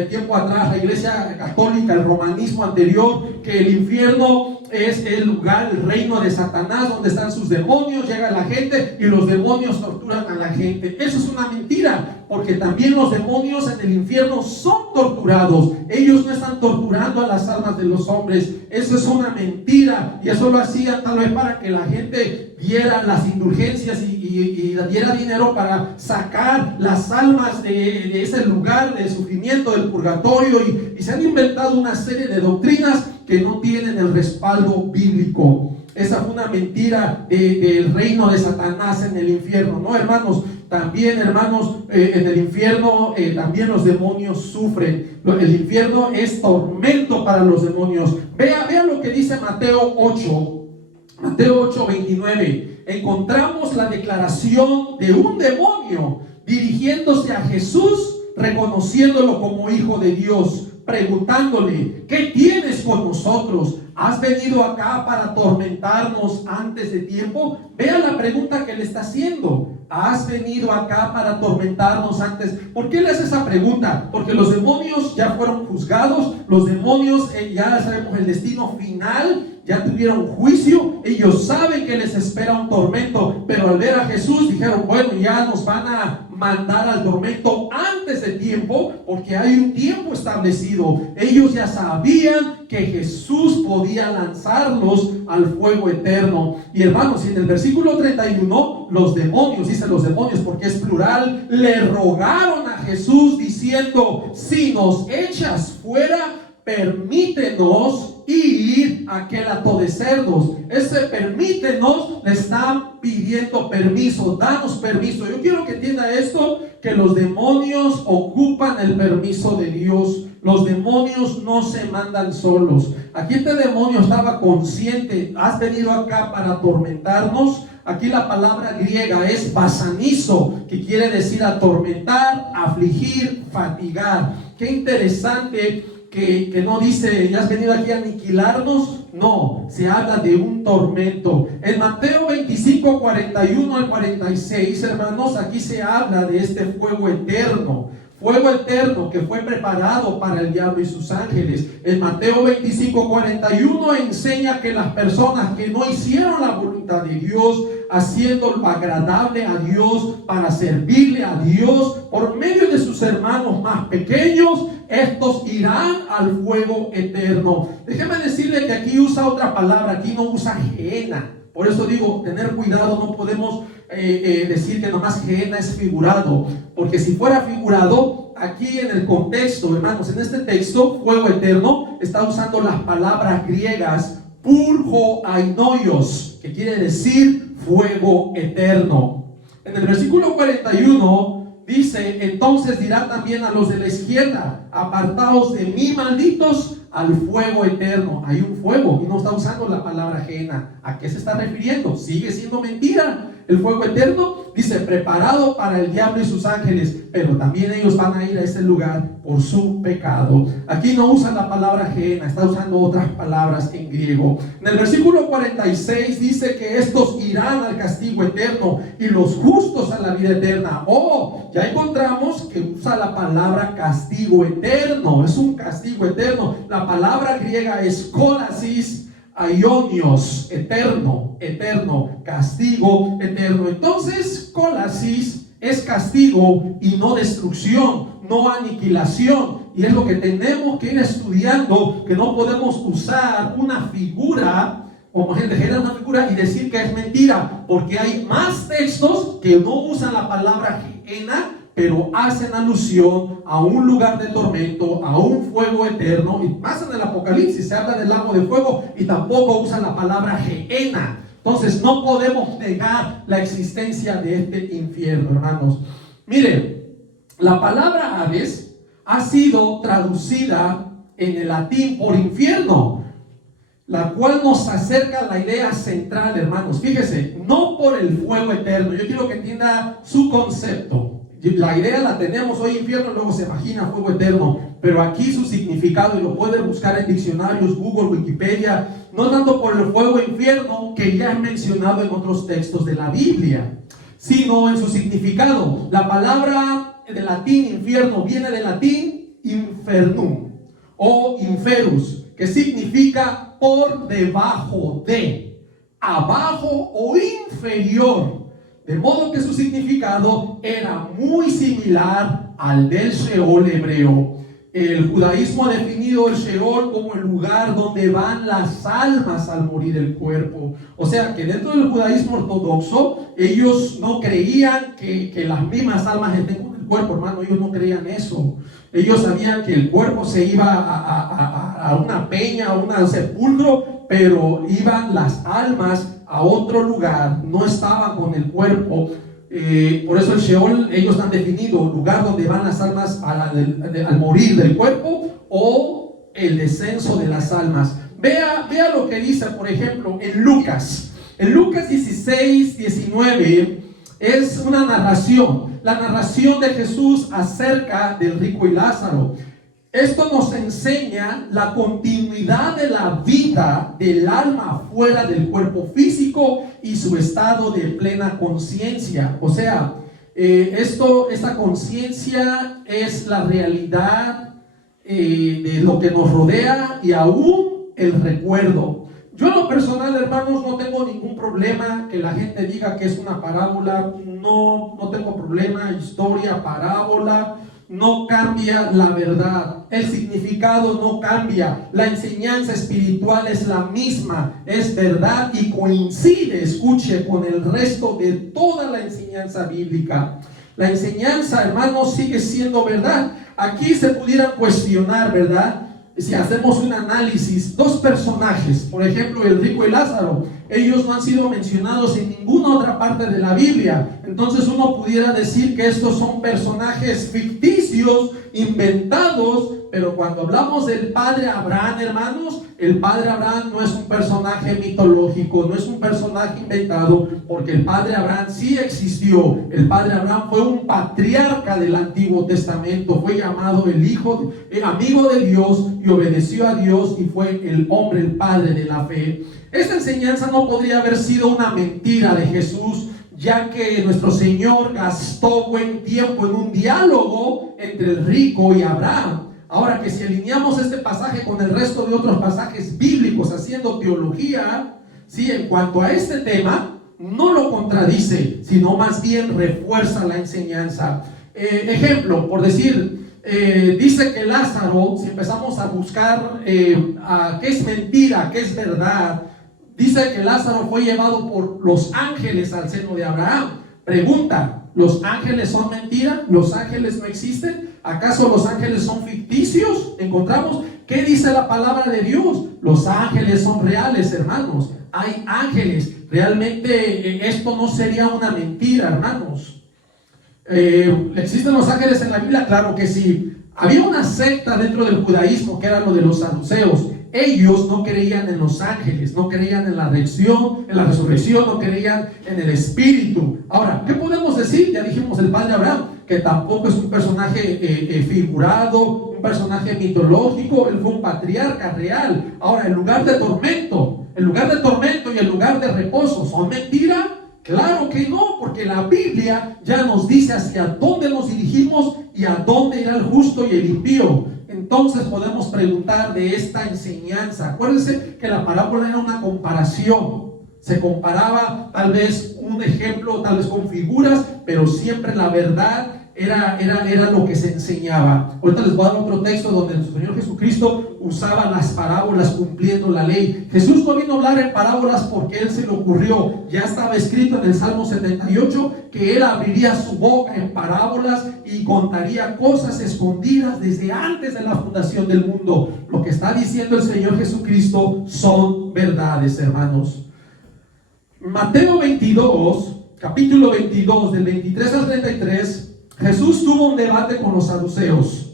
tiempo atrás, la Iglesia Católica, el romanismo anterior, que el infierno es el lugar, el reino de Satanás, donde están sus demonios, llega la gente y los demonios torturan a la gente. Eso es una mentira, porque también los demonios en el infierno son torturados. Ellos no están torturando a las almas de los hombres. Eso es una mentira, y eso lo hacían tal vez para que la gente diera las indulgencias y diera dinero para sacar las almas de ese lugar de sufrimiento del purgatorio, y se han inventado una serie de doctrinas que no tienen el respaldo bíblico. Esa fue una mentira del reino de Satanás en el infierno, ¿no, hermanos? También, hermanos, en el infierno también los demonios sufren. El infierno es tormento para los demonios. Vea lo que dice Mateo 8, Mateo 8, 29. Encontramos la declaración de un demonio dirigiéndose a Jesús, reconociéndolo como Hijo de Dios, preguntándole, ¿qué tienes con nosotros? ¿Has venido acá para atormentarnos antes de tiempo? Vea la pregunta que le está haciendo. ¿Has venido acá para atormentarnos antes? ¿Por qué le hace esa pregunta? Porque los demonios ya fueron juzgados, los demonios ya sabemos el destino final, ya tuvieron juicio, ellos saben que les espera un tormento, pero al ver a Jesús dijeron, bueno, ya nos van a mandar al tormento antes de tiempo, porque hay un tiempo establecido. Ellos ya sabían que Jesús podía lanzarlos al fuego eterno. Y hermanos, en el versículo 31, los demonios, dice los demonios porque es plural, le rogaron a Jesús diciendo: si nos echas fuera, permítenos ir a aquel hato de cerdos. Ese permítenos le están pidiendo permiso, danos permiso. Yo quiero que entienda esto, que los demonios ocupan el permiso de Dios. Los demonios no se mandan solos. Aquí este demonio estaba consciente: has venido acá para atormentarnos. Aquí la palabra griega es basanizo, que quiere decir atormentar, afligir, fatigar. Qué interesante que no dice: ya has venido aquí a aniquilarnos. No, se habla de un tormento. En Mateo 25, 41 al 46, hermanos, aquí se habla de este fuego eterno. Fuego eterno que fue preparado para el diablo y sus ángeles. En Mateo 25, 41 enseña que las personas que no hicieron la voluntad de Dios, haciendo lo agradable a Dios, para servirle a Dios por medio de sus hermanos más pequeños, estos irán al fuego eterno. Déjeme decirle que aquí usa otra palabra, aquí no usa gehenna. Por eso digo, tener cuidado, no podemos decir que nomás gehenna es figurado, porque si fuera figurado, aquí en el contexto, hermanos, en este texto, fuego eterno, está usando las palabras griegas purgo ainoios, que quiere decir fuego eterno. En el versículo 41 dice: entonces dirá también a los de la izquierda: apartaos de mí, malditos, al fuego eterno. Hay un fuego, y no está usando la palabra gehenna. ¿A qué se está refiriendo? Sigue siendo mentira. El fuego eterno dice: preparado para el diablo y sus ángeles, pero también ellos van a ir a ese lugar por su pecado. Aquí no usa la palabra gehenna, está usando otras palabras en griego. En el versículo 46 dice que estos irán al castigo eterno y los justos a la vida eterna. Oh, ya encontramos que usa la palabra castigo eterno. Es un castigo eterno. La palabra griega es kolasis aionios, eterno, eterno, castigo eterno. Entonces, kolasis es castigo y no destrucción, no aniquilación. Y es lo que tenemos que ir estudiando, que no podemos usar una figura, como gente genera una figura y decir que es mentira, porque hay más textos que no usan la palabra gehenna, pero hacen alusión a un lugar de tormento, a un fuego eterno. Y más en el Apocalipsis se habla del lago de fuego y tampoco usan la palabra gehenna. Entonces no podemos negar la existencia de este infierno, hermanos. Miren, la palabra Hades ha sido traducida en el latín por infierno, la cual nos acerca a la idea central, hermanos. Fíjese, no por el fuego eterno. Yo quiero que entienda su concepto. La idea la tenemos hoy: infierno, luego se imagina fuego eterno, pero aquí su significado, y lo puede buscar en diccionarios, Google, Wikipedia, no tanto por el fuego infierno que ya es mencionado en otros textos de la Biblia, sino en su significado. La palabra de latín infierno viene del latín infernum o inferus, que significa por debajo de, abajo o inferior. De modo que su significado era muy similar al del Sheol hebreo. El judaísmo ha definido el Sheol como el lugar donde van las almas al morir el cuerpo. O sea que dentro del judaísmo ortodoxo, ellos no creían que las mismas almas estén con el cuerpo, hermano. Ellos no creían eso. Ellos sabían que el cuerpo se iba a una peña, a un sepulcro, pero iban las almas a otro lugar, no estaban con el cuerpo. Por eso el Sheol, ellos han definido lugar donde van las almas al morir del cuerpo, o el descenso de las almas. Vea lo que dice, por ejemplo, en Lucas 16, 19, es una narración, la narración de Jesús acerca del rico y Lázaro. Esto nos enseña la continuidad de la vida del alma fuera del cuerpo físico y su estado de plena conciencia. O sea, esta conciencia es la realidad de lo que nos rodea y aún el recuerdo. Yo en lo personal, hermanos, no tengo ningún problema que la gente diga que es una parábola. No tengo problema. Historia, parábola, no cambia la verdad. El significado no cambia. La enseñanza espiritual es la misma. Es verdad y coincide, escuche, con el resto de toda la enseñanza bíblica. La enseñanza, hermanos, sigue siendo verdad. Aquí se pudieran cuestionar, ¿verdad? Si hacemos un análisis, dos personajes, por ejemplo, el rico y Lázaro, ellos no han sido mencionados en ninguna otra parte de la Biblia. Entonces uno pudiera decir que estos son personajes ficticios, inventados, pero cuando hablamos del padre Abraham, hermanos, el padre Abraham no es un personaje mitológico, no es un personaje inventado, porque el padre Abraham sí existió. El padre Abraham fue un patriarca del Antiguo Testamento, fue llamado el hijo, amigo de Dios, y obedeció a Dios y fue el hombre, el padre de la fe. Esta enseñanza no podría haber sido una mentira de Jesús, ya que nuestro Señor gastó buen tiempo en un diálogo entre el rico y Abraham. Ahora, que si alineamos este pasaje con el resto de otros pasajes bíblicos haciendo teología, ¿sí?, en cuanto a este tema, no lo contradice, sino más bien refuerza la enseñanza. Ejemplo, por decir, dice que Lázaro, si empezamos a buscar qué es mentira, qué es verdad, dice que Lázaro fue llevado por los ángeles al seno de Abraham. Pregunta: ¿los ángeles son mentira? ¿Los ángeles no existen? ¿Acaso los ángeles son ficticios? Encontramos, ¿qué dice la palabra de Dios? Los ángeles son reales, hermanos. Hay ángeles. Realmente esto no sería una mentira, hermanos. ¿Existen los ángeles en la Biblia? Claro que sí. Había una secta dentro del judaísmo que era lo de los saduceos. Ellos no creían en los ángeles, no creían en la resurrección, no creían en el espíritu. Ahora, ¿qué podemos decir? Ya dijimos el padre Abraham, que tampoco es un personaje figurado, un personaje mitológico. Él fue un patriarca real. Ahora, el lugar de tormento y el lugar de reposo, ¿son mentira? Claro que no, porque la Biblia ya nos dice hacia dónde nos dirigimos y a dónde irá el justo y el impío. Entonces podemos preguntar de esta enseñanza. Acuérdense que la parábola era una comparación. Se comparaba tal vez un ejemplo, tal vez con figuras, pero siempre la verdad era lo que se enseñaba. Ahorita les voy a dar otro texto donde el Señor Jesucristo usaba las parábolas cumpliendo la ley. Jesús no vino a hablar en parábolas porque Él se le ocurrió. Ya estaba escrito en el Salmo 78 que Él abriría su boca en parábolas y contaría cosas escondidas desde antes de la fundación del mundo. Lo que está diciendo el Señor Jesucristo son verdades, hermanos. Mateo 22, capítulo 22, del 23 al 33, Jesús tuvo un debate con los saduceos.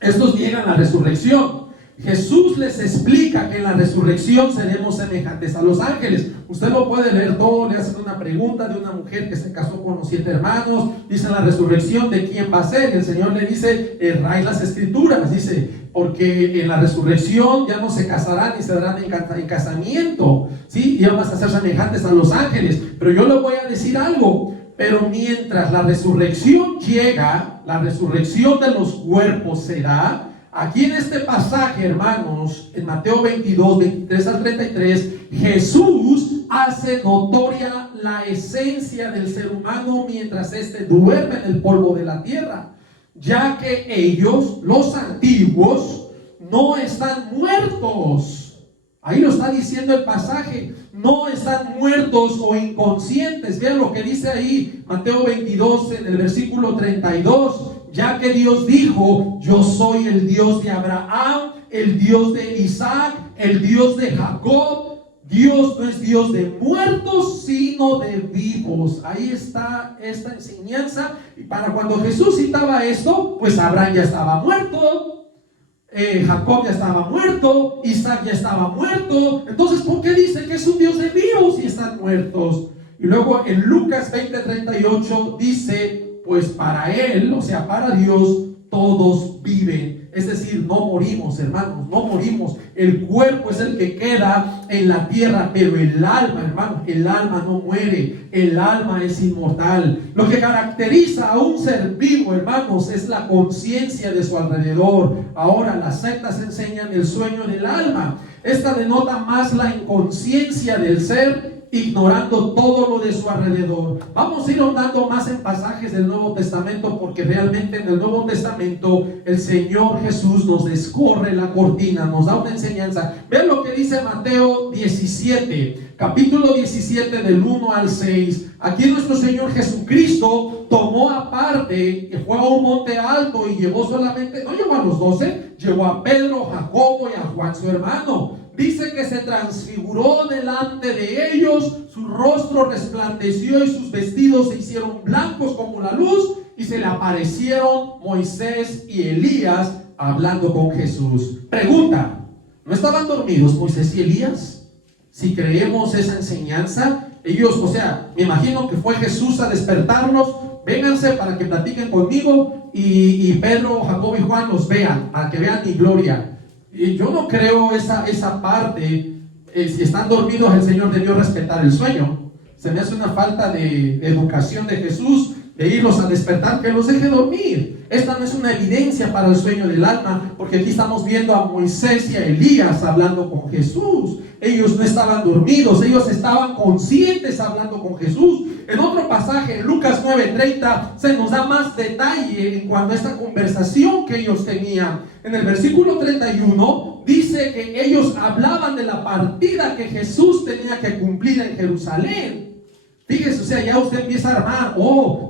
Estos niegan la resurrección. Jesús les explica que en la resurrección seremos semejantes a los ángeles. Usted lo puede leer todo. Le hacen una pregunta de una mujer que se casó con los 7 hermanos. Dice: la resurrección, ¿de quién va a ser? Y el Señor le dice: erráis las escrituras. Dice: porque en la resurrección ya no se casarán ni se darán en casamiento, ¿sí? Y vamos a ser semejantes a los ángeles. Pero yo le voy a decir algo. Pero mientras la resurrección llega, la resurrección de los cuerpos se da. Aquí en este pasaje, hermanos, en Mateo 22, 23 al 33, Jesús hace notoria la esencia del ser humano mientras éste duerme en el polvo de la tierra, ya que ellos, los antiguos, no están muertos. Ahí lo está diciendo el pasaje. No están muertos o inconscientes. Vean lo que dice ahí Mateo 22 en el versículo 32. Ya que Dios dijo: yo soy el Dios de Abraham, el Dios de Isaac, el Dios de Jacob. Dios no es Dios de muertos, sino de vivos. Ahí está esta enseñanza. Y para cuando Jesús citaba esto, pues Abraham ya estaba muerto, Jacob ya estaba muerto, Isaac ya estaba muerto. Entonces, ¿por qué dice que es un Dios de vivos si están muertos? Y luego en Lucas 20:38 dice: pues para Él, o sea, para Dios, todos viven. Es decir, no morimos, hermanos, no morimos. El cuerpo es el que queda en la tierra, pero el alma, hermanos, el alma no muere. El alma es inmortal. Lo que caracteriza a un ser vivo, hermanos, es la conciencia de su alrededor. Ahora las sectas enseñan el sueño del alma. Esta denota más la inconsciencia del ser, ignorando todo lo de su alrededor. Vamos a ir ahondando más en pasajes del Nuevo Testamento, porque realmente en el Nuevo Testamento el Señor Jesús nos descorre la cortina, nos da una enseñanza. Vean lo que dice Mateo 17, capítulo 17 del 1 al 6. Aquí nuestro Señor Jesucristo tomó aparte, fue a un monte alto y llevó solamente, no llevó a los 12, llevó a Pedro, Jacobo y a Juan su hermano. Dice que se transfiguró delante de ellos, su rostro resplandeció y sus vestidos se hicieron blancos como la luz, y se le aparecieron Moisés y Elías hablando con Jesús. Pregunta, ¿no estaban dormidos Moisés y Elías? Si creemos esa enseñanza, ellos, o sea, me imagino que fue Jesús a despertarlos. Vénganse para que platiquen conmigo, y Pedro, Jacobo y Juan los vean, para que vean mi gloria. Y yo no creo esa parte. Si están dormidos, el Señor debió respetar el sueño. Se me hace una falta de educación de Jesús, de irlos a despertar, que los deje dormir. Esta no es una evidencia para el sueño del alma, porque aquí estamos viendo a Moisés y a Elías hablando con Jesús. Ellos no estaban dormidos, ellos estaban conscientes hablando con Jesús. En otro pasaje, en Lucas 9:30, se nos da más detalle en cuanto a esta conversación que ellos tenían. En el versículo 31 dice que ellos hablaban de la partida que Jesús tenía que cumplir en Jerusalén. Fíjese, o sea, ya usted empieza a armar,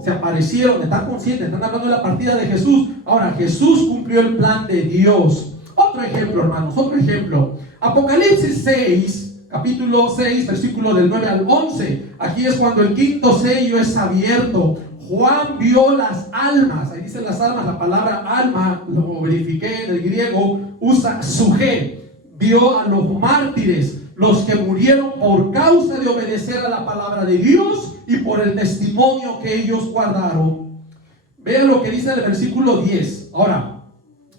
se aparecieron, están conscientes, están hablando de la partida de Jesús. Ahora, Jesús cumplió el plan de Dios. Otro ejemplo, hermanos, otro ejemplo. Apocalipsis 6, capítulo 6, versículo del 9 al 11. Aquí es cuando el quinto sello es abierto. Juan vio las almas, ahí dice las almas, la palabra alma, lo verifiqué en el griego, usa suje. Vio a los mártires, los que murieron por causa de obedecer a la palabra de Dios y por el testimonio que ellos guardaron. Vean lo que dice en el versículo 10. Ahora,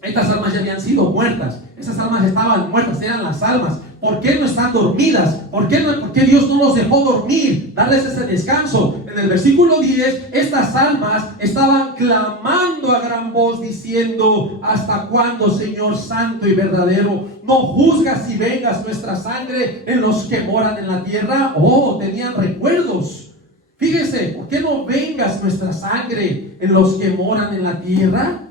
estas almas ya habían sido muertas. Esas almas estaban muertas, eran las almas. ¿Por qué no están dormidas? ¿Por qué Dios no los dejó dormir? Darles ese descanso. En el versículo 10, estas almas estaban clamando a gran voz diciendo: ¿hasta cuándo, Señor santo y verdadero, no juzgas y vengas nuestra sangre en los que moran en la tierra? Tenían recuerdos. Fíjese, ¿por qué no vengas nuestra sangre en los que moran en la tierra?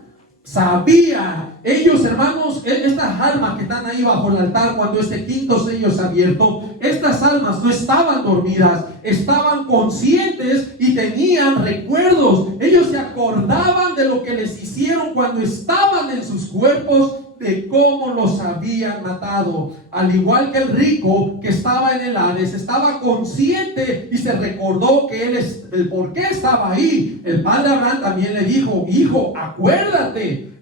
Sabía ellos, hermanos, estas almas que están ahí bajo el altar cuando este quinto sello es abierto, estas almas no estaban dormidas, estaban conscientes y tenían recuerdos. Ellos se acordaban de lo que les hicieron cuando estaban en sus cuerpos, de cómo los habían matado. Al igual que el rico que estaba en el Hades, estaba consciente y se recordó que el por qué estaba ahí. El padre Abraham también le dijo: hijo, acuérdate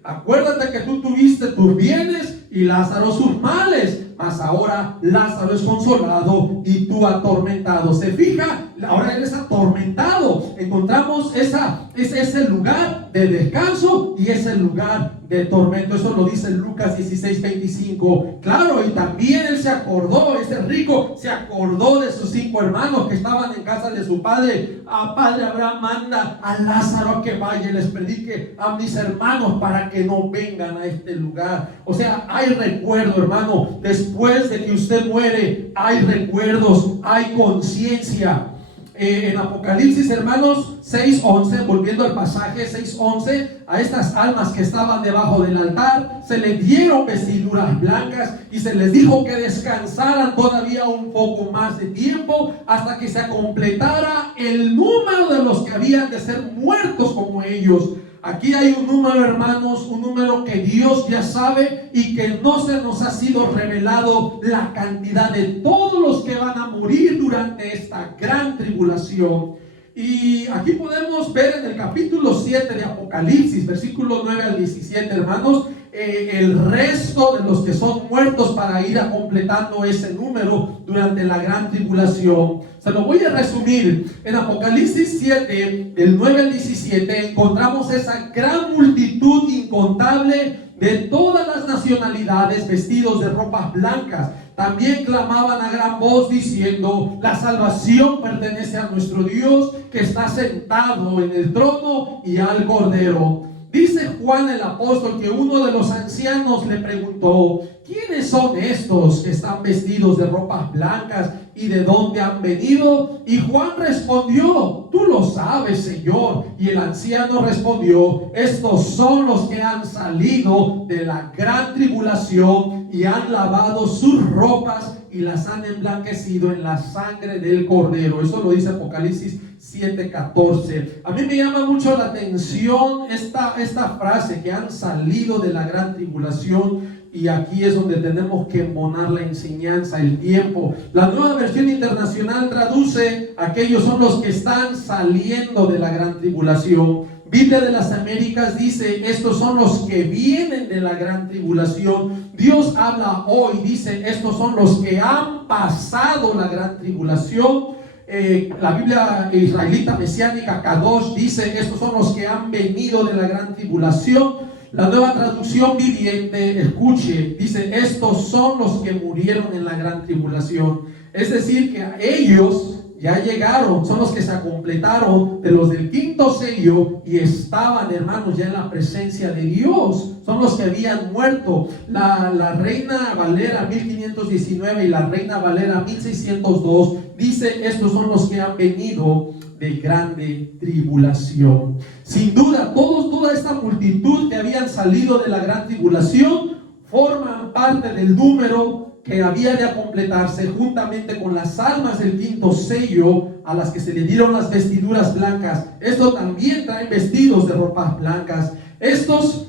que tú tuviste tus bienes y Lázaro sus males, mas ahora Lázaro es consolado y tú atormentado. ¿Se fija? Ahora él es atormentado. Encontramos ese lugar de descanso y ese lugar de tormento. Eso lo dice Lucas 16:25. Claro, y también él se acordó, ese rico se acordó de sus 5 hermanos que estaban en casa de su padre. Padre Abraham, manda a Lázaro a que vaya y les predique a mis hermanos para que no vengan a este lugar. O sea, hay recuerdo, hermano. Después de que usted muere, hay recuerdos, hay conciencia. En Apocalipsis, hermanos, 6:11, volviendo al pasaje 6:11, a estas almas que estaban debajo del altar se les dieron vestiduras blancas y se les dijo que descansaran todavía un poco más de tiempo hasta que se completara el número de los que habían de ser muertos como ellos. Aquí hay un número, hermanos, un número que Dios ya sabe y que no se nos ha sido revelado la cantidad de todos los que van a morir durante esta gran tribulación. Y aquí podemos ver en el capítulo 7 de Apocalipsis, versículos 9 al 17, hermanos, el resto de los que son muertos para ir a completando ese número durante la gran tribulación. Se lo voy a resumir. En Apocalipsis 7, del 9 al 17, encontramos esa gran multitud incontable de todas las nacionalidades vestidos de ropas blancas. También clamaban a gran voz diciendo: la salvación pertenece a nuestro Dios que está sentado en el trono y al Cordero. Dice Juan el apóstol que uno de los ancianos le preguntó: ¿quiénes son estos que están vestidos de ropas blancas y de dónde han venido? Y Juan respondió: tú lo sabes, Señor. Y el anciano respondió: estos son los que han salido de la gran tribulación y han lavado sus ropas y las han emblanquecido en la sangre del Cordero. Eso lo dice Apocalipsis 7:14. A mí me llama mucho la atención esta frase, que han salido de la gran tribulación. Y aquí es donde tenemos que embonar la enseñanza, el tiempo. La Nueva Versión Internacional traduce: aquellos son los que están saliendo de la gran tribulación. Biblia de las Américas dice: estos son los que vienen de la gran tribulación. Dios habla hoy, dice: estos son los que han pasado la gran tribulación. La Biblia israelita mesiánica Kadosh dice: estos son los que han venido de la gran tribulación. La Nueva Traducción Viviente, escuche, dice: estos son los que murieron en la gran tribulación. Es decir, que ellos ya llegaron, son los que se completaron de los del quinto sello y estaban, hermanos, ya en la presencia de Dios. Son los que habían muerto. La Reina Valera 1519 y la Reina Valera 1602 dice: estos son los que han venido de grande tribulación. Sin duda, toda esta multitud que habían salido de la gran tribulación forman parte del número que había de completarse, juntamente con las almas del quinto sello, a las que se le dieron las vestiduras blancas. Estos también traen vestidos de ropas blancas. Estos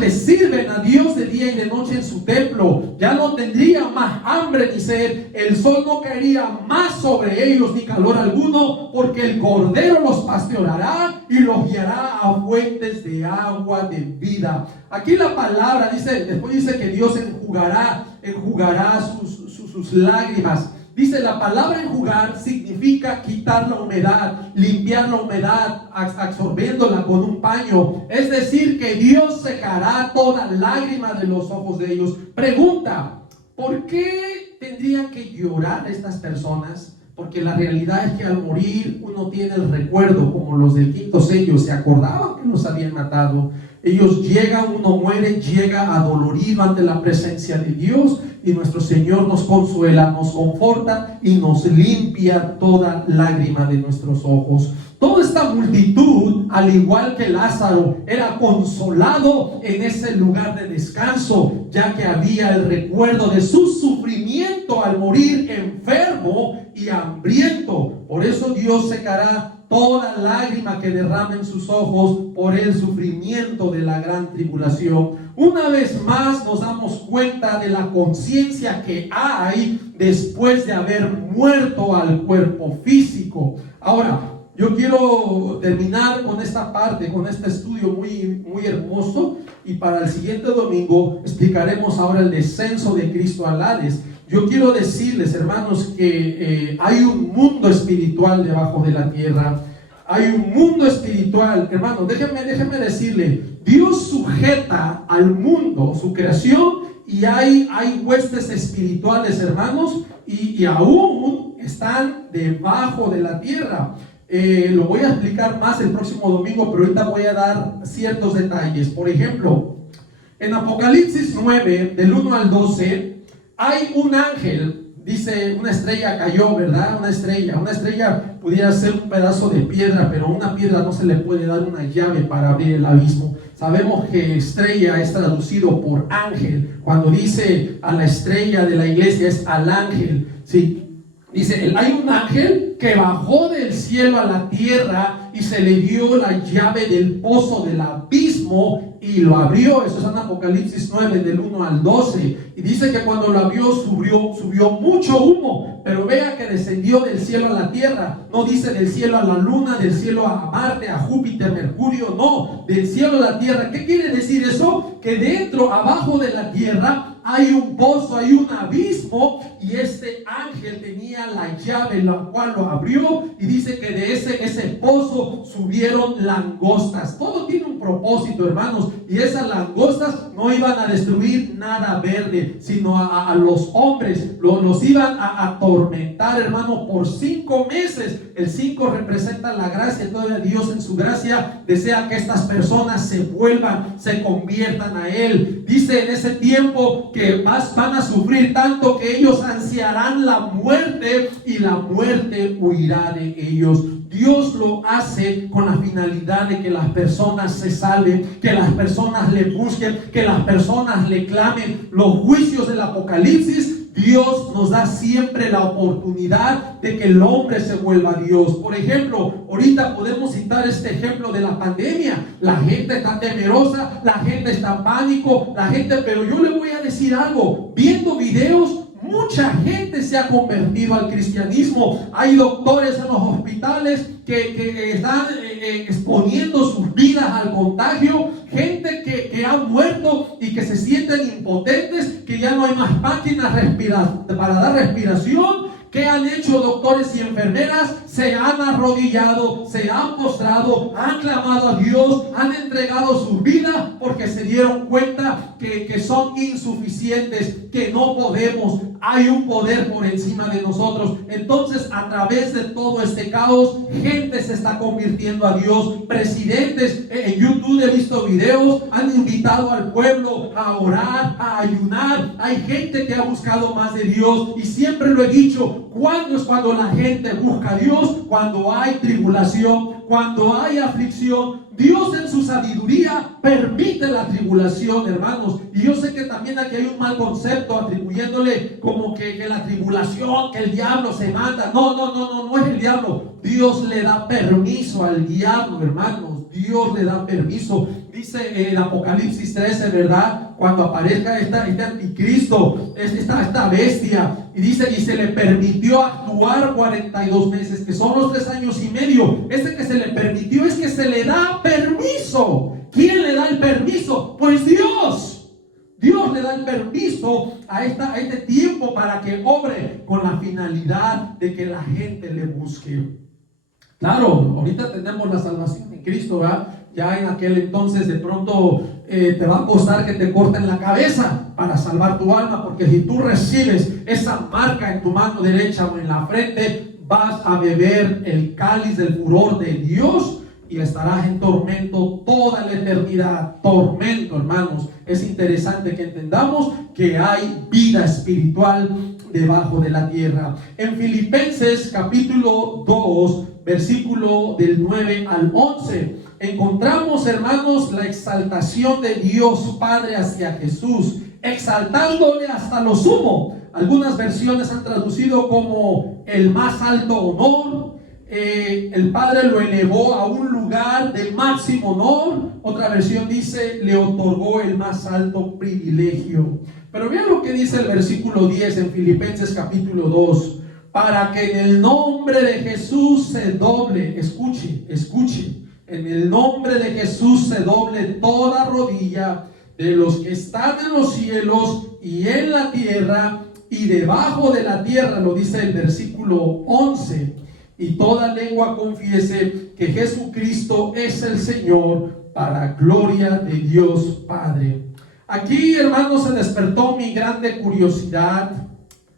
les sirven a Dios de día y de noche en su templo. Ya no tendrían más hambre ni sed. El sol no caería más sobre ellos ni calor alguno, porque el Cordero los pastoreará y los guiará a fuentes de agua de vida. Aquí la palabra dice, después dice que Dios enjugará sus lágrimas. Dice, la palabra enjugar significa quitar la humedad, limpiar la humedad, absorbiéndola con un paño. Es decir, que Dios secará toda lágrima de los ojos de ellos. Pregunta: ¿por qué tendrían que llorar estas personas? Porque la realidad es que al morir uno tiene el recuerdo, como los del quinto sello, se acordaban que los habían matado. Ellos llegan, uno muere, llega adolorido ante la presencia de Dios, y nuestro Señor nos consuela, nos conforta y nos limpia toda lágrima de nuestros ojos. Toda esta multitud, al igual que Lázaro, era consolado en ese lugar de descanso, ya que había el recuerdo de su sufrimiento al morir enfermo y hambriento. Por eso Dios secará toda lágrima que derrame en sus ojos por el sufrimiento de la gran tribulación. Una vez más nos damos cuenta de la conciencia que hay después de haber muerto al cuerpo físico. Ahora, yo quiero terminar con esta parte, con este estudio muy hermoso, y para el siguiente domingo explicaremos ahora el descenso de Cristo al Hades. Yo quiero decirles, hermanos, que hay un mundo espiritual debajo de la tierra. Hay un mundo espiritual, hermanos. Déjenme decirle, Dios sujeta al mundo, su creación, y hay huestes espirituales, hermanos, y aún están debajo de la tierra. Lo voy a explicar más el próximo domingo, pero ahorita voy a dar ciertos detalles. Por ejemplo, en Apocalipsis 9, del 1 al 12, hay un ángel, dice, una estrella cayó, ¿verdad? Una estrella pudiera ser un pedazo de piedra, pero a una piedra no se le puede dar una llave para abrir el abismo. Sabemos que estrella es traducido por ángel. Cuando dice a la estrella de la iglesia es al ángel, ¿sí? Dice, hay un ángel que bajó del cielo a la tierra y se le dio la llave del pozo del abismo y lo abrió. Eso es en Apocalipsis 9, del 1 al 12. Y dice que cuando lo abrió subió mucho humo, pero vea que descendió del cielo a la tierra. No dice del cielo a la luna, del cielo a Marte, a Júpiter, Mercurio, no, del cielo a la tierra. ¿Qué quiere decir eso? Que dentro, abajo de la tierra, hay un pozo, hay un abismo, y este ángel tenía la llave, la cual lo abrió, y dice que de ese pozo subieron langostas. Todo tiene un propósito, hermanos, y esas langostas no iban a destruir nada verde, sino a los hombres, los iban a atormentar, hermano, por 5 meses. El 5 representa la gracia. Todavía Dios en su gracia desea que estas personas se vuelvan, se conviertan a Él. Dice en ese tiempo que van a sufrir tanto que ellos ansiarán la muerte y la muerte huirá de ellos. Dios lo hace con la finalidad de que las personas se salven, que las personas le busquen, que las personas le clamen. Los juicios del Apocalipsis, Dios nos da siempre la oportunidad de que el hombre se vuelva a Dios. Por ejemplo, ahorita podemos citar este ejemplo de la pandemia. La gente está temerosa, la gente está en pánico, pero yo le voy a decir algo, viendo videos, mucha gente se ha convertido al cristianismo. Hay doctores en los hospitales que están exponiendo sus vidas al contagio. Gente que ha muerto y que se sienten impotentes, que ya no hay más máquinas para dar respiración. ¿Qué han hecho doctores y enfermeras? Se han arrodillado, se han postrado, han clamado a Dios, han entregado sus vidas porque se dieron cuenta que son insuficientes, que no podemos. Hay un poder por encima de nosotros. Entonces, a través de todo este caos, gente se está convirtiendo a Dios. Presidentes, en YouTube he visto videos, han invitado al pueblo a orar, a ayunar. Hay gente que ha buscado más de Dios, y siempre lo he dicho, ¿cuándo es cuando la gente busca a Dios? Cuando hay tribulación, cuando hay aflicción. Dios en su sabiduría permite la tribulación, hermanos. Y yo sé que también aquí hay un mal concepto atribuyéndole como que la tribulación, que el diablo se mata. No es el diablo. Dios le da permiso al diablo, hermanos. Dios le da permiso. Dice en Apocalipsis 13, ¿verdad? Cuando aparezca este anticristo, esta bestia, y dice, y se le permitió actuar 42 meses, que son los 3 años y medio. Este que se le permitió es que se le da permiso. ¿Quién le da el permiso? Pues Dios. Dios le da el permiso a este tiempo para que obre con la finalidad de que la gente le busque. Claro, ahorita tenemos la salvación en Cristo, ¿verdad? Ya en aquel entonces de pronto te va a costar que te corten la cabeza para salvar tu alma, porque si tú recibes esa marca en tu mano derecha o en la frente, vas a beber el cáliz del furor de Dios y estarás en tormento toda la eternidad. Tormento, hermanos. Es interesante que entendamos que hay vida espiritual debajo de la tierra. En Filipenses capítulo 2, versículo del 9 al 11, encontramos, hermanos, la exaltación de Dios Padre hacia Jesús, exaltándole hasta lo sumo. Algunas versiones han traducido como el más alto honor. El Padre lo elevó a un lugar de máximo honor. Otra versión dice, le otorgó el más alto privilegio. Pero vean lo que dice el versículo 10 en Filipenses capítulo 2. Para que en el nombre de Jesús se doble, escuche, en el nombre de Jesús se doble toda rodilla de los que están en los cielos y en la tierra y debajo de la tierra, lo dice el versículo 11, y toda lengua confiese que Jesucristo es el Señor, para gloria de Dios Padre. Aquí, hermanos, se despertó mi grande curiosidad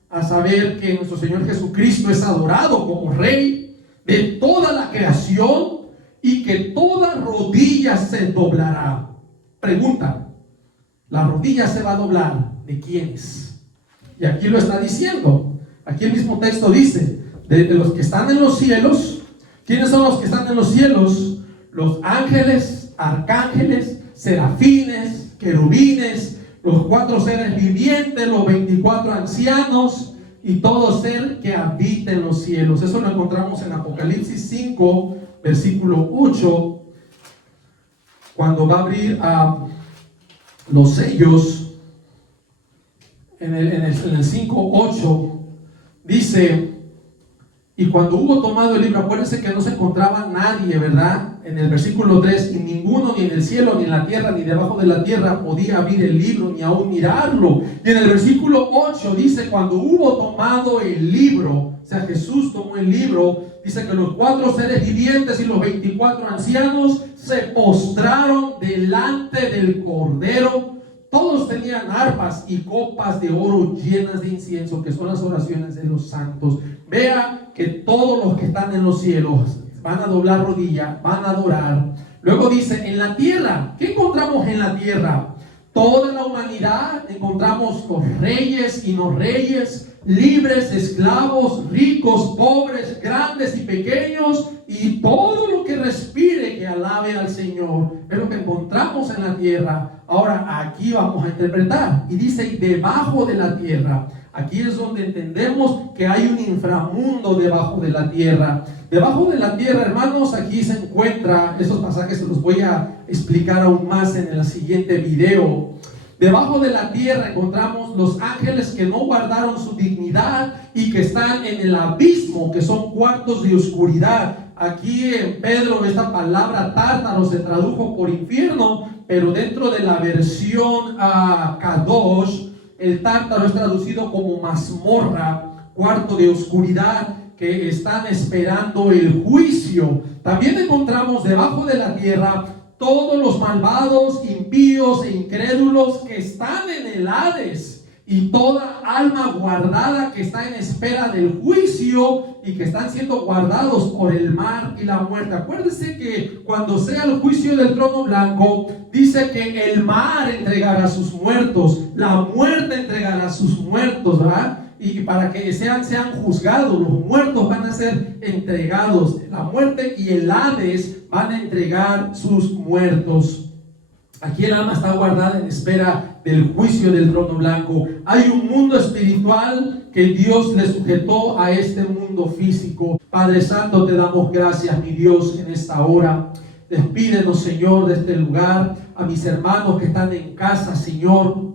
a saber que nuestro Señor Jesucristo es adorado como Rey de toda la creación y que toda rodilla se doblará. Pregunta, ¿la rodilla se va a doblar de quiénes? Y aquí lo está diciendo. Aquí el mismo texto dice, de los que están en los cielos. ¿Quiénes son los que están en los cielos? Los ángeles, arcángeles, serafines, querubines, los 4 seres vivientes, los 24 ancianos y todo ser que habita en los cielos. Eso lo encontramos en Apocalipsis 5, versículo 8, cuando va a abrir los sellos. En el 5:8 dice, y cuando hubo tomado el libro, acuérdense que no se encontraba nadie, ¿verdad? en el versículo 3, y ninguno ni en el cielo, ni en la tierra, ni debajo de la tierra podía abrir el libro, ni aún mirarlo. Y en el versículo 8 dice, cuando hubo tomado el libro, o sea, Jesús tomó el libro, dice que los 4 seres vivientes y los 24 ancianos se postraron delante del Cordero. Todos tenían arpas y copas de oro llenas de incienso, que son las oraciones de los santos. Vea que todos los que están en los cielos van a doblar rodilla, van a adorar. Luego dice, en la tierra, ¿qué encontramos en la tierra? Toda la humanidad, encontramos los reyes y no reyes, libres, esclavos, ricos, pobres, grandes y pequeños, y todo lo que respire que alabe al Señor. Es lo que encontramos en la tierra. Ahora aquí vamos a interpretar, y dice, debajo de la tierra. Aquí es donde entendemos que hay un inframundo debajo de la tierra. Debajo de la tierra, hermanos, aquí se encuentra, esos pasajes se los voy a explicar aún más en el siguiente video. Debajo de la tierra encontramos los ángeles que no guardaron su dignidad y que están en el abismo, que son cuartos de oscuridad. Aquí en Pedro esta palabra tártaro se tradujo por infierno, pero dentro de la versión Kadosh, el tártaro es traducido como mazmorra, cuarto de oscuridad, que están esperando el juicio. También encontramos debajo de la tierra todos los malvados, impíos e incrédulos que están en el Hades, y toda alma guardada que está en espera del juicio y que están siendo guardados por el mar y la muerte. Acuérdense que cuando sea el juicio del trono blanco, dice que el mar entregará a sus muertos, la muerte entregará a sus muertos, ¿verdad? Y para que sean juzgados, los muertos van a ser entregados, la muerte y el Hades van a entregar sus muertos. Aquí el alma está guardada en espera del juicio del trono blanco. Hay un mundo espiritual que Dios le sujetó a este mundo físico. Padre Santo, te damos gracias, mi Dios, en esta hora. Despídenos, Señor, de este lugar. A mis hermanos que están en casa, Señor,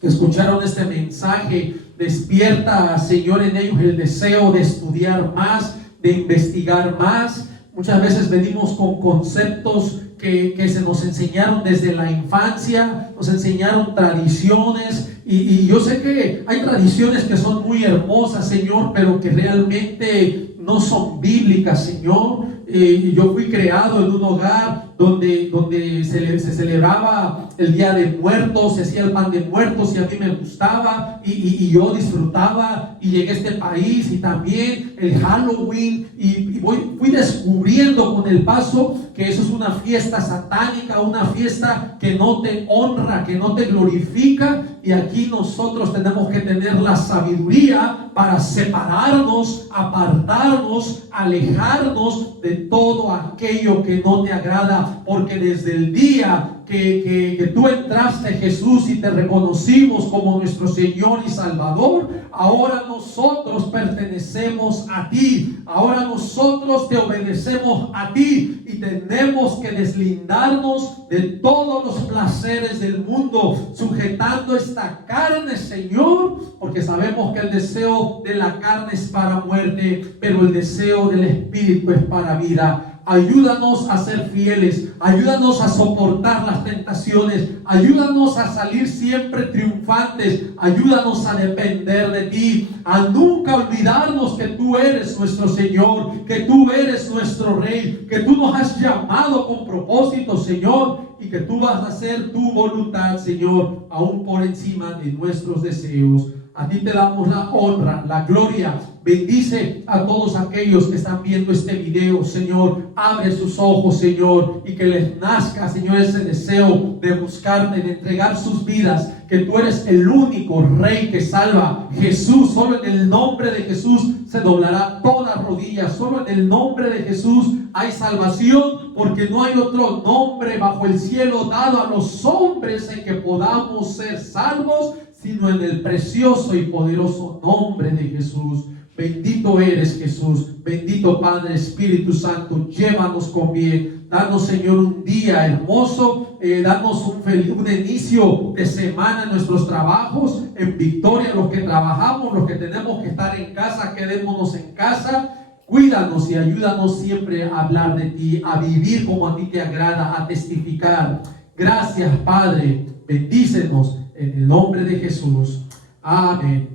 que escucharon este mensaje, despierta, Señor, en ellos el deseo de estudiar más, de investigar más. Muchas veces venimos con conceptos que se nos enseñaron desde la infancia, nos enseñaron tradiciones, y yo sé que hay tradiciones que son muy hermosas, Señor, pero que realmente no son bíblicas, Señor. Yo fui creado en un hogar donde se celebraba el Día de Muertos, se hacía el pan de muertos, y a mí me gustaba, y yo disfrutaba, y llegué a este país, y también el Halloween, y fui descubriendo con el paso que eso es una fiesta satánica, una fiesta que no te honra, que no te glorifica, y aquí nosotros tenemos que tener la sabiduría para separarnos, apartarnos, alejarnos de todo aquello que no te agrada, porque desde el día que tú entraste, Jesús, y te reconocimos como nuestro Señor y Salvador, ahora nosotros pertenecemos a ti, ahora nosotros te obedecemos a ti, y tenemos que deslindarnos de todos los placeres del mundo, sujetando esta carne, Señor, porque sabemos que el deseo de la carne es para muerte, pero el deseo del Espíritu es para vida. Ayúdanos a ser fieles, ayúdanos a soportar las tentaciones, ayúdanos a salir siempre triunfantes, ayúdanos a depender de ti, a nunca olvidarnos que tú eres nuestro Señor, que tú eres nuestro Rey, que tú nos has llamado con propósito, Señor, y que tú vas a hacer tu voluntad, Señor, aún por encima de nuestros deseos. A ti te damos la honra, la gloria. Bendice a todos aquellos que están viendo este video, Señor. Abre sus ojos, Señor, y que les nazca, Señor, ese deseo de buscarte, de entregar sus vidas, que tú eres el único Rey que salva. Jesús, solo en el nombre de Jesús se doblará toda rodilla. Solo en el nombre de Jesús hay salvación, porque no hay otro nombre bajo el cielo dado a los hombres en que podamos ser salvos, sino en el precioso y poderoso nombre de Jesús. Bendito eres, Jesús. Bendito Padre, Espíritu Santo. Llévanos con bien. Danos, Señor, un día hermoso. Danos un inicio de semana en nuestros trabajos. En victoria, los que trabajamos, los que tenemos que estar en casa, quedémonos en casa. Cuídanos y ayúdanos siempre a hablar de ti, a vivir como a ti te agrada, a testificar. Gracias, Padre. Bendícenos en el nombre de Jesús. Amén.